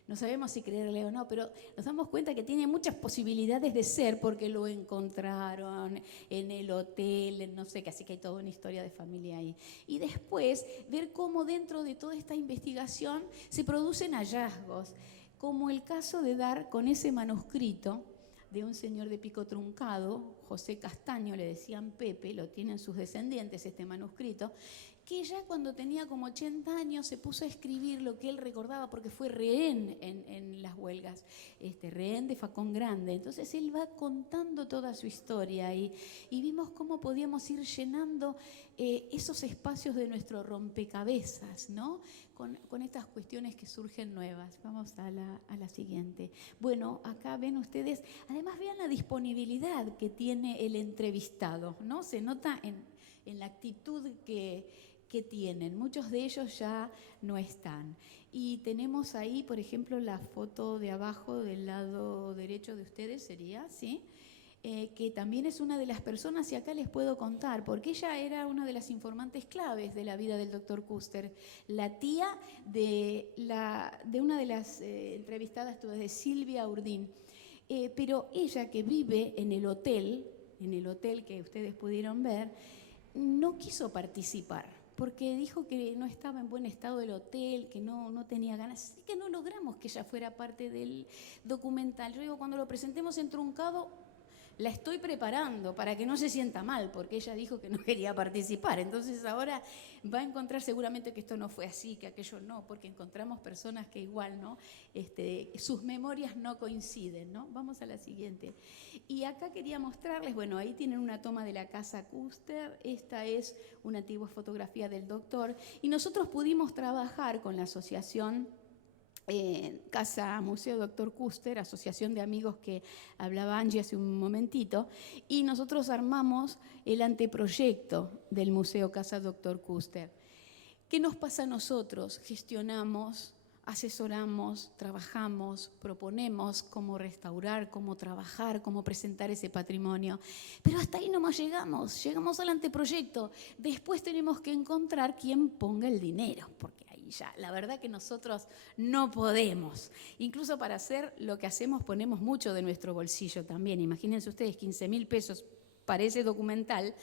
No sabemos si creerle o no, pero nos damos cuenta que tiene muchas posibilidades de ser porque lo encontraron en el hotel, no sé qué, así que hay toda una historia de familia ahí. Y después ver cómo dentro de toda esta investigación se producen hallazgos, como el caso de dar con ese manuscrito de un señor de Pico Truncado, José Castaño, le decían Pepe, lo tienen sus descendientes este manuscrito, que ya cuando tenía como 80 años se puso a escribir lo que él recordaba porque fue rehén en las huelgas, rehén de Facón Grande. Entonces él va contando toda su historia y vimos cómo podíamos ir llenando esos espacios de nuestro rompecabezas, ¿no? Con estas cuestiones que surgen nuevas. Vamos a la siguiente. Bueno, acá ven ustedes, además vean la disponibilidad que tiene el entrevistado, ¿no? Se nota en la actitud que tienen. Muchos de ellos ya no están. Y tenemos ahí, por ejemplo, la foto de abajo del lado derecho de ustedes, sería, ¿sí? Que también es una de las personas, y acá les puedo contar, porque ella era una de las informantes claves de la vida del doctor Kuster, la tía de una de las entrevistadas, de Silvia Urdín. Pero ella, que vive en el hotel que ustedes pudieron ver, no quiso participar, porque dijo que no estaba en buen estado el hotel, que no tenía ganas, así que no logramos que ella fuera parte del documental. Yo digo, cuando lo presentemos en Truncado, la estoy preparando para que no se sienta mal, porque ella dijo que no quería participar. Entonces ahora va a encontrar seguramente que esto no fue así, que aquello no, porque encontramos personas que igual, ¿no? Sus memorias no coinciden, ¿no? Vamos a la siguiente. Y acá quería mostrarles, bueno, ahí tienen una toma de la casa Kuster, esta es una antigua fotografía del doctor, y nosotros pudimos trabajar con la asociación Casa Museo Doctor Kuster, asociación de amigos que hablaba Angie hace un momentito, y nosotros armamos el anteproyecto del Museo Casa Doctor Kuster. ¿Qué nos pasa a nosotros? Gestionamos, asesoramos, trabajamos, proponemos cómo restaurar, cómo trabajar, cómo presentar ese patrimonio. Pero hasta ahí nomás llegamos al anteproyecto. Después tenemos que encontrar quién ponga el dinero, porque ya, la verdad que nosotros no podemos. Incluso para hacer lo que hacemos ponemos mucho de nuestro bolsillo también. Imagínense ustedes, 15.000 pesos para ese documental,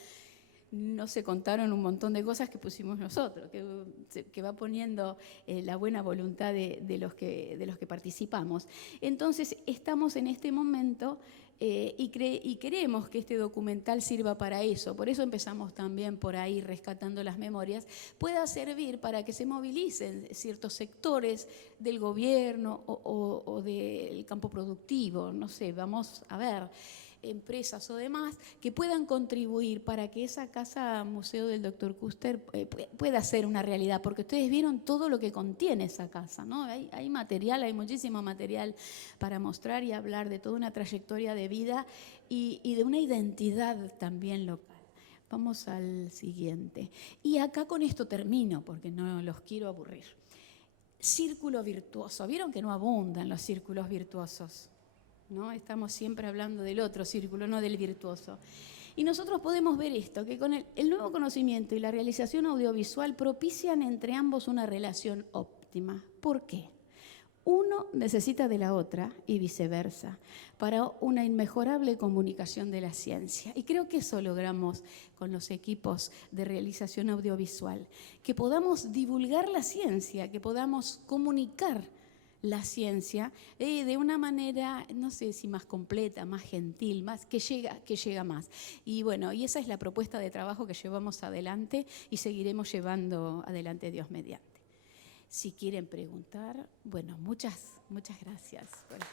no se contaron un montón de cosas que pusimos nosotros, que va poniendo la buena voluntad de los que participamos. Entonces, estamos en este momento y queremos que este documental sirva para eso. Por eso empezamos también por ahí rescatando las memorias, pueda servir para que se movilicen ciertos sectores del gobierno o del campo productivo, no sé, vamos a ver, empresas o demás, que puedan contribuir para que esa casa museo del Dr. Kuster pueda ser una realidad, porque ustedes vieron todo lo que contiene esa casa, ¿no? Hay material, hay muchísimo material para mostrar y hablar de toda una trayectoria de vida y de una identidad también local. Vamos al siguiente. Y acá con esto termino, porque no los quiero aburrir. Círculo virtuoso. ¿Vieron que no abundan los círculos virtuosos? ¿No? Estamos siempre hablando del otro círculo, no del virtuoso. Y nosotros podemos ver esto, que con el nuevo conocimiento y la realización audiovisual propician entre ambos una relación óptima. ¿Por qué? Uno necesita de la otra y viceversa, para una inmejorable comunicación de la ciencia. Y creo que eso logramos con los equipos de realización audiovisual, que podamos divulgar la ciencia, que podamos comunicar la ciencia de una manera, no sé si más completa, más gentil, más que llega más. Y bueno, y esa es la propuesta de trabajo que llevamos adelante y seguiremos llevando adelante, Dios mediante. Si quieren preguntar, bueno, muchas gracias. Bueno.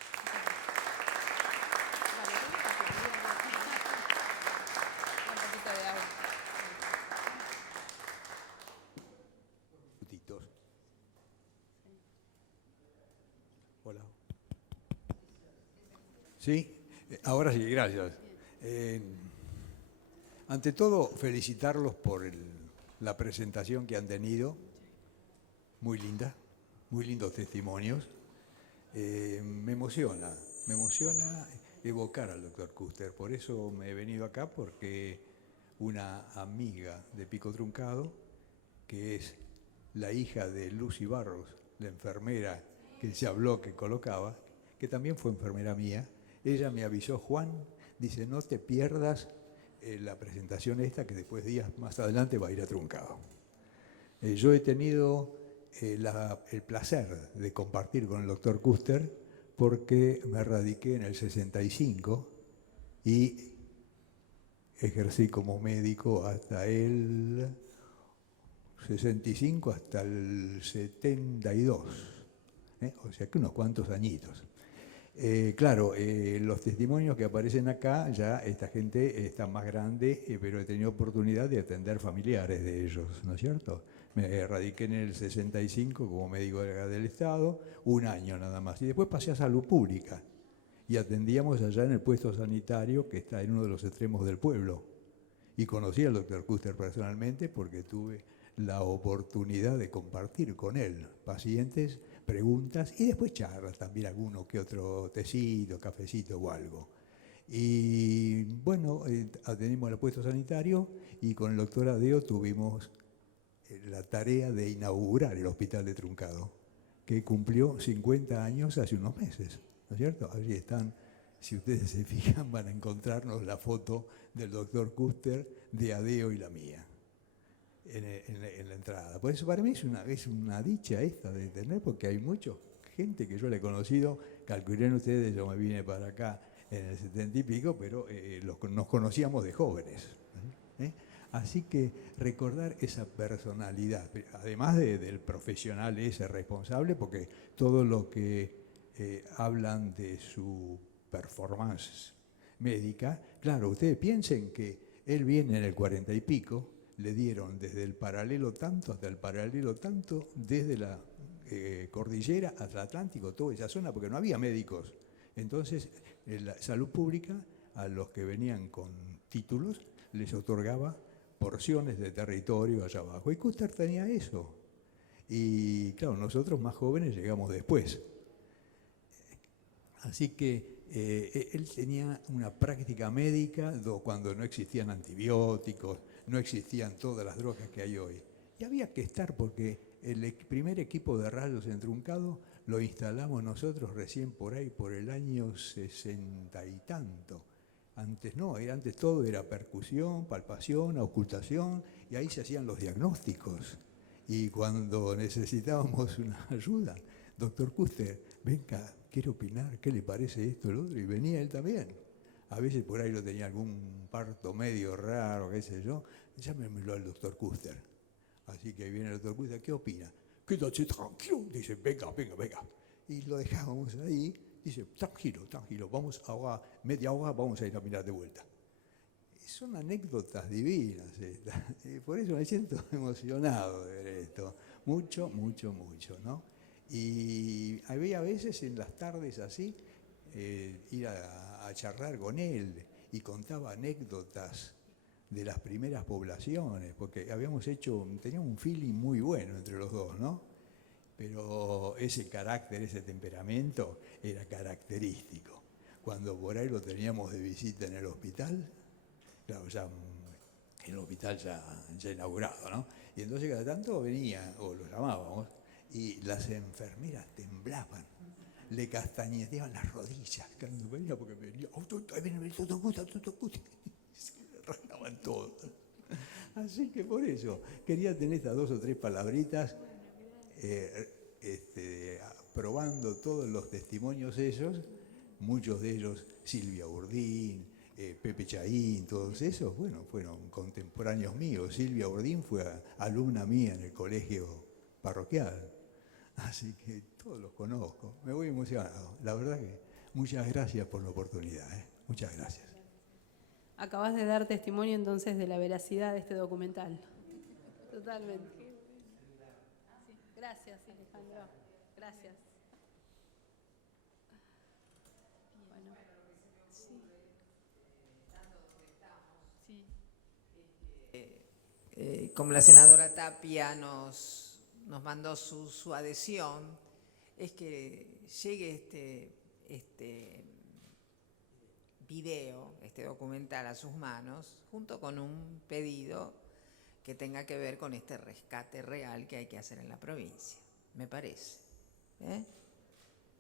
Hola. Sí, ahora sí, gracias. Ante todo, felicitarlos por la presentación que han tenido. Muy linda, muy lindos testimonios. Me emociona evocar al doctor Kuster. Por eso me he venido acá, porque una amiga de Pico Truncado, que es la hija de Lucy Barros, la enfermera que se habló, que colocaba, que también fue enfermera mía, ella me avisó, Juan, dice, no te pierdas la presentación esta, que después días más adelante va a ir a Truncado. Yo he tenido el placer de compartir con el doctor Kuster, porque me radiqué en el 65 y ejercí como médico hasta el 65 hasta el 72, o sea que unos cuantos añitos. Claro, los testimonios que aparecen acá, ya esta gente está más grande, pero he tenido oportunidad de atender familiares de ellos, ¿no es cierto? Me radiqué en el 65 como médico del Estado, un año nada más, y después pasé a Salud Pública y atendíamos allá en el puesto sanitario que está en uno de los extremos del pueblo. Y conocí al doctor Kuster personalmente porque tuve la oportunidad de compartir con él pacientes, preguntas y después charlas, también alguno que otro tecito, cafecito o algo. Y bueno, atendimos el puesto sanitario y con el doctor Adeo tuvimos la tarea de inaugurar el Hospital de Truncado, que cumplió 50 años hace unos meses, ¿no es cierto? Allí están, si ustedes se fijan, van a encontrarnos la foto del doctor Kuster, de Adeo y la mía, en la entrada. Por eso para mí es una dicha esta de tener, porque hay mucha gente que yo le he conocido, calculen ustedes, yo me vine para acá en el 70 y pico, pero nos conocíamos de jóvenes. Así que recordar esa personalidad, además del profesional ese responsable, porque todo lo que hablan de su performance médica, claro, ustedes piensen que él viene en el 40 y pico, le dieron desde el paralelo tanto hasta el paralelo tanto, desde la cordillera hasta el Atlántico, toda esa zona, porque no había médicos. Entonces, la salud pública, a los que venían con títulos, les otorgaba porciones de territorio allá abajo. Y Kuster tenía eso. Y claro, nosotros más jóvenes llegamos después. Así que él tenía una práctica médica cuando no existían antibióticos, no existían todas las drogas que hay hoy. Y había que estar porque el primer equipo de rayos en Truncado lo instalamos nosotros recién por ahí, por el año 60 y tanto. Antes no, antes todo era percusión, palpación, auscultación, y ahí se hacían los diagnósticos. Y cuando necesitábamos una ayuda, doctor Kuster, venga, quiero opinar, ¿qué le parece esto, lo otro? Y venía él también. A veces por ahí lo tenía algún parto medio raro, qué sé yo, llámemelo al doctor Kuster. Así que viene el doctor Kuster, ¿qué opina? Quédate tranquilo, dice, venga. Y lo dejábamos ahí, dice, tranquilo, vamos ahora, media hora, vamos a ir a mirar de vuelta. Son anécdotas divinas estas. Por eso me siento emocionado de ver esto. Mucho, ¿no? Y había veces en las tardes así, ir a charlar con él y contaba anécdotas de las primeras poblaciones, porque teníamos un feeling muy bueno entre los dos, ¿no? Pero ese carácter, ese temperamento era característico. Cuando por ahí lo teníamos de visita en el hospital, claro, ya el hospital ya inaugurado, ¿no? Y entonces cada tanto venía, o lo llamábamos, y las enfermeras temblaban, le castañeteaban las rodillas, cuando venía, porque venía, se rasgaban todo. Así que por eso quería tener estas 2 o 3 palabritas, probando todos los testimonios esos, muchos de ellos Silvia Urdín, Pepe Chaín, todos esos, bueno, fueron contemporáneos míos. Silvia Urdín fue alumna mía en el colegio parroquial. Así que todos los conozco, me voy emocionado. La verdad que muchas gracias por la oportunidad, muchas gracias. Acabas de dar testimonio entonces de la veracidad de este documental. Totalmente. Sí, gracias, Alejandro. Gracias. Bueno, sí. Sí. Como la senadora Tapia nos mandó su adhesión, es que llegue este video, este documental a sus manos, junto con un pedido que tenga que ver con este rescate real que hay que hacer en la provincia, me parece.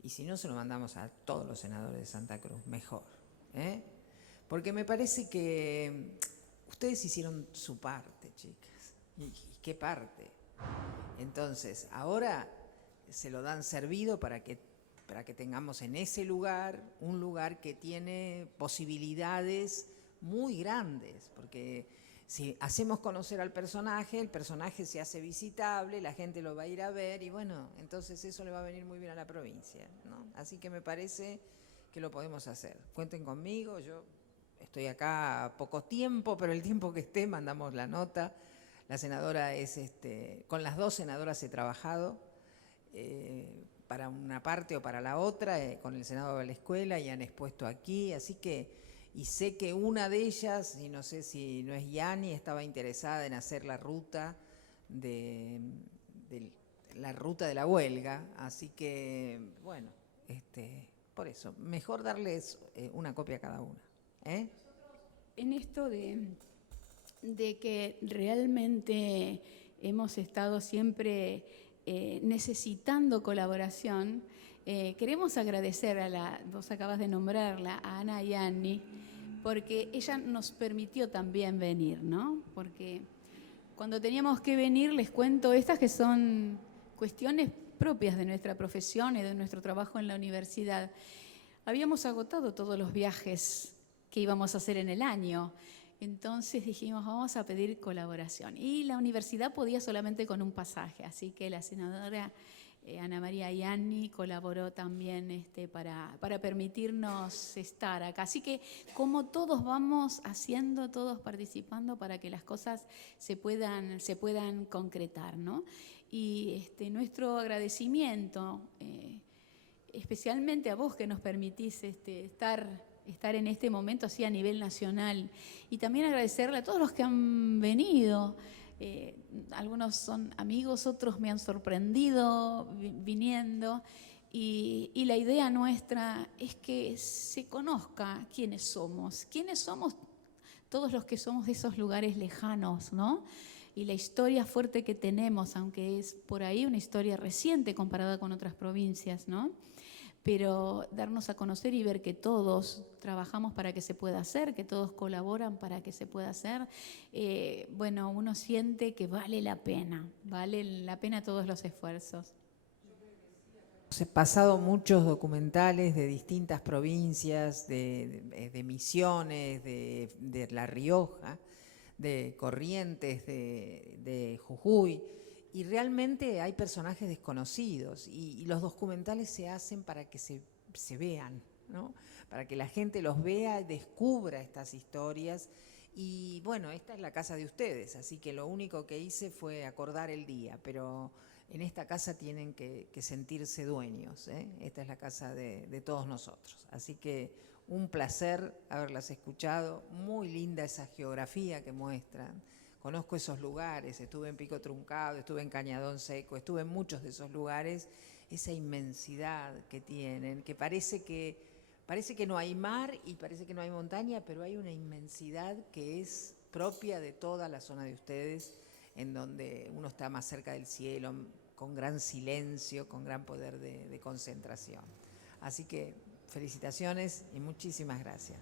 Y si no, se lo mandamos a todos los senadores de Santa Cruz, mejor. Porque me parece que ustedes hicieron su parte, chicas. ¿Y qué parte? Entonces, ahora se lo dan servido para que tengamos en ese lugar un lugar que tiene posibilidades muy grandes, porque si hacemos conocer al personaje, el personaje se hace visitable, la gente lo va a ir a ver y bueno, entonces eso le va a venir muy bien a la provincia, ¿no? Así que me parece que lo podemos hacer. Cuenten conmigo, yo estoy acá poco tiempo, pero el tiempo que esté mandamos la nota. La senadora es, con las dos senadoras he trabajado, para una parte o para la otra, con el Senado de la Escuela y han expuesto aquí, así que, y sé que una de ellas, y no sé si no es Yani, estaba interesada en hacer la ruta de la huelga, así que, bueno, por eso, mejor darles una copia a cada una. En esto de que realmente hemos estado siempre necesitando colaboración, queremos agradecer vos acabas de nombrarla, a Ana y Annie, porque ella nos permitió también venir, ¿no? Porque cuando teníamos que venir, les cuento estas que son cuestiones propias de nuestra profesión y de nuestro trabajo en la universidad. Habíamos agotado todos los viajes que íbamos a hacer en el año. Entonces dijimos, vamos a pedir colaboración. Y la universidad podía solamente con un pasaje, así que la senadora Ana María Ianni colaboró también para permitirnos estar acá. Así que como todos vamos haciendo, todos participando para que las cosas se puedan concretar, ¿no? Y nuestro agradecimiento, especialmente a vos que nos permitís estar en este momento así a nivel nacional, y también agradecerle a todos los que han venido. Algunos son amigos, otros me han sorprendido viniendo, y la idea nuestra es que se conozca quiénes somos todos los que somos de esos lugares lejanos, ¿no? Y la historia fuerte que tenemos, aunque es por ahí una historia reciente comparada con otras provincias, ¿no? Pero darnos a conocer y ver que todos trabajamos para que se pueda hacer, que todos colaboran para que se pueda hacer, bueno, uno siente que vale la pena todos los esfuerzos. He pasado muchos documentales de distintas provincias, de Misiones, de La Rioja, de Corrientes, de Jujuy, y realmente hay personajes desconocidos y los documentales se hacen para que se vean, ¿no? Para que la gente los vea y descubra estas historias. Y bueno, esta es la casa de ustedes, así que lo único que hice fue acordar el día, pero en esta casa tienen que sentirse dueños, ¿eh? Esta es la casa de todos nosotros. Así que un placer haberlas escuchado, muy linda esa geografía que muestran. Conozco esos lugares, estuve en Pico Truncado, estuve en Cañadón Seco, estuve en muchos de esos lugares, esa inmensidad que tienen, que parece que no hay mar y parece que no hay montaña, pero hay una inmensidad que es propia de toda la zona de ustedes, en donde uno está más cerca del cielo, con gran silencio, con gran poder de concentración. Así que felicitaciones y muchísimas gracias.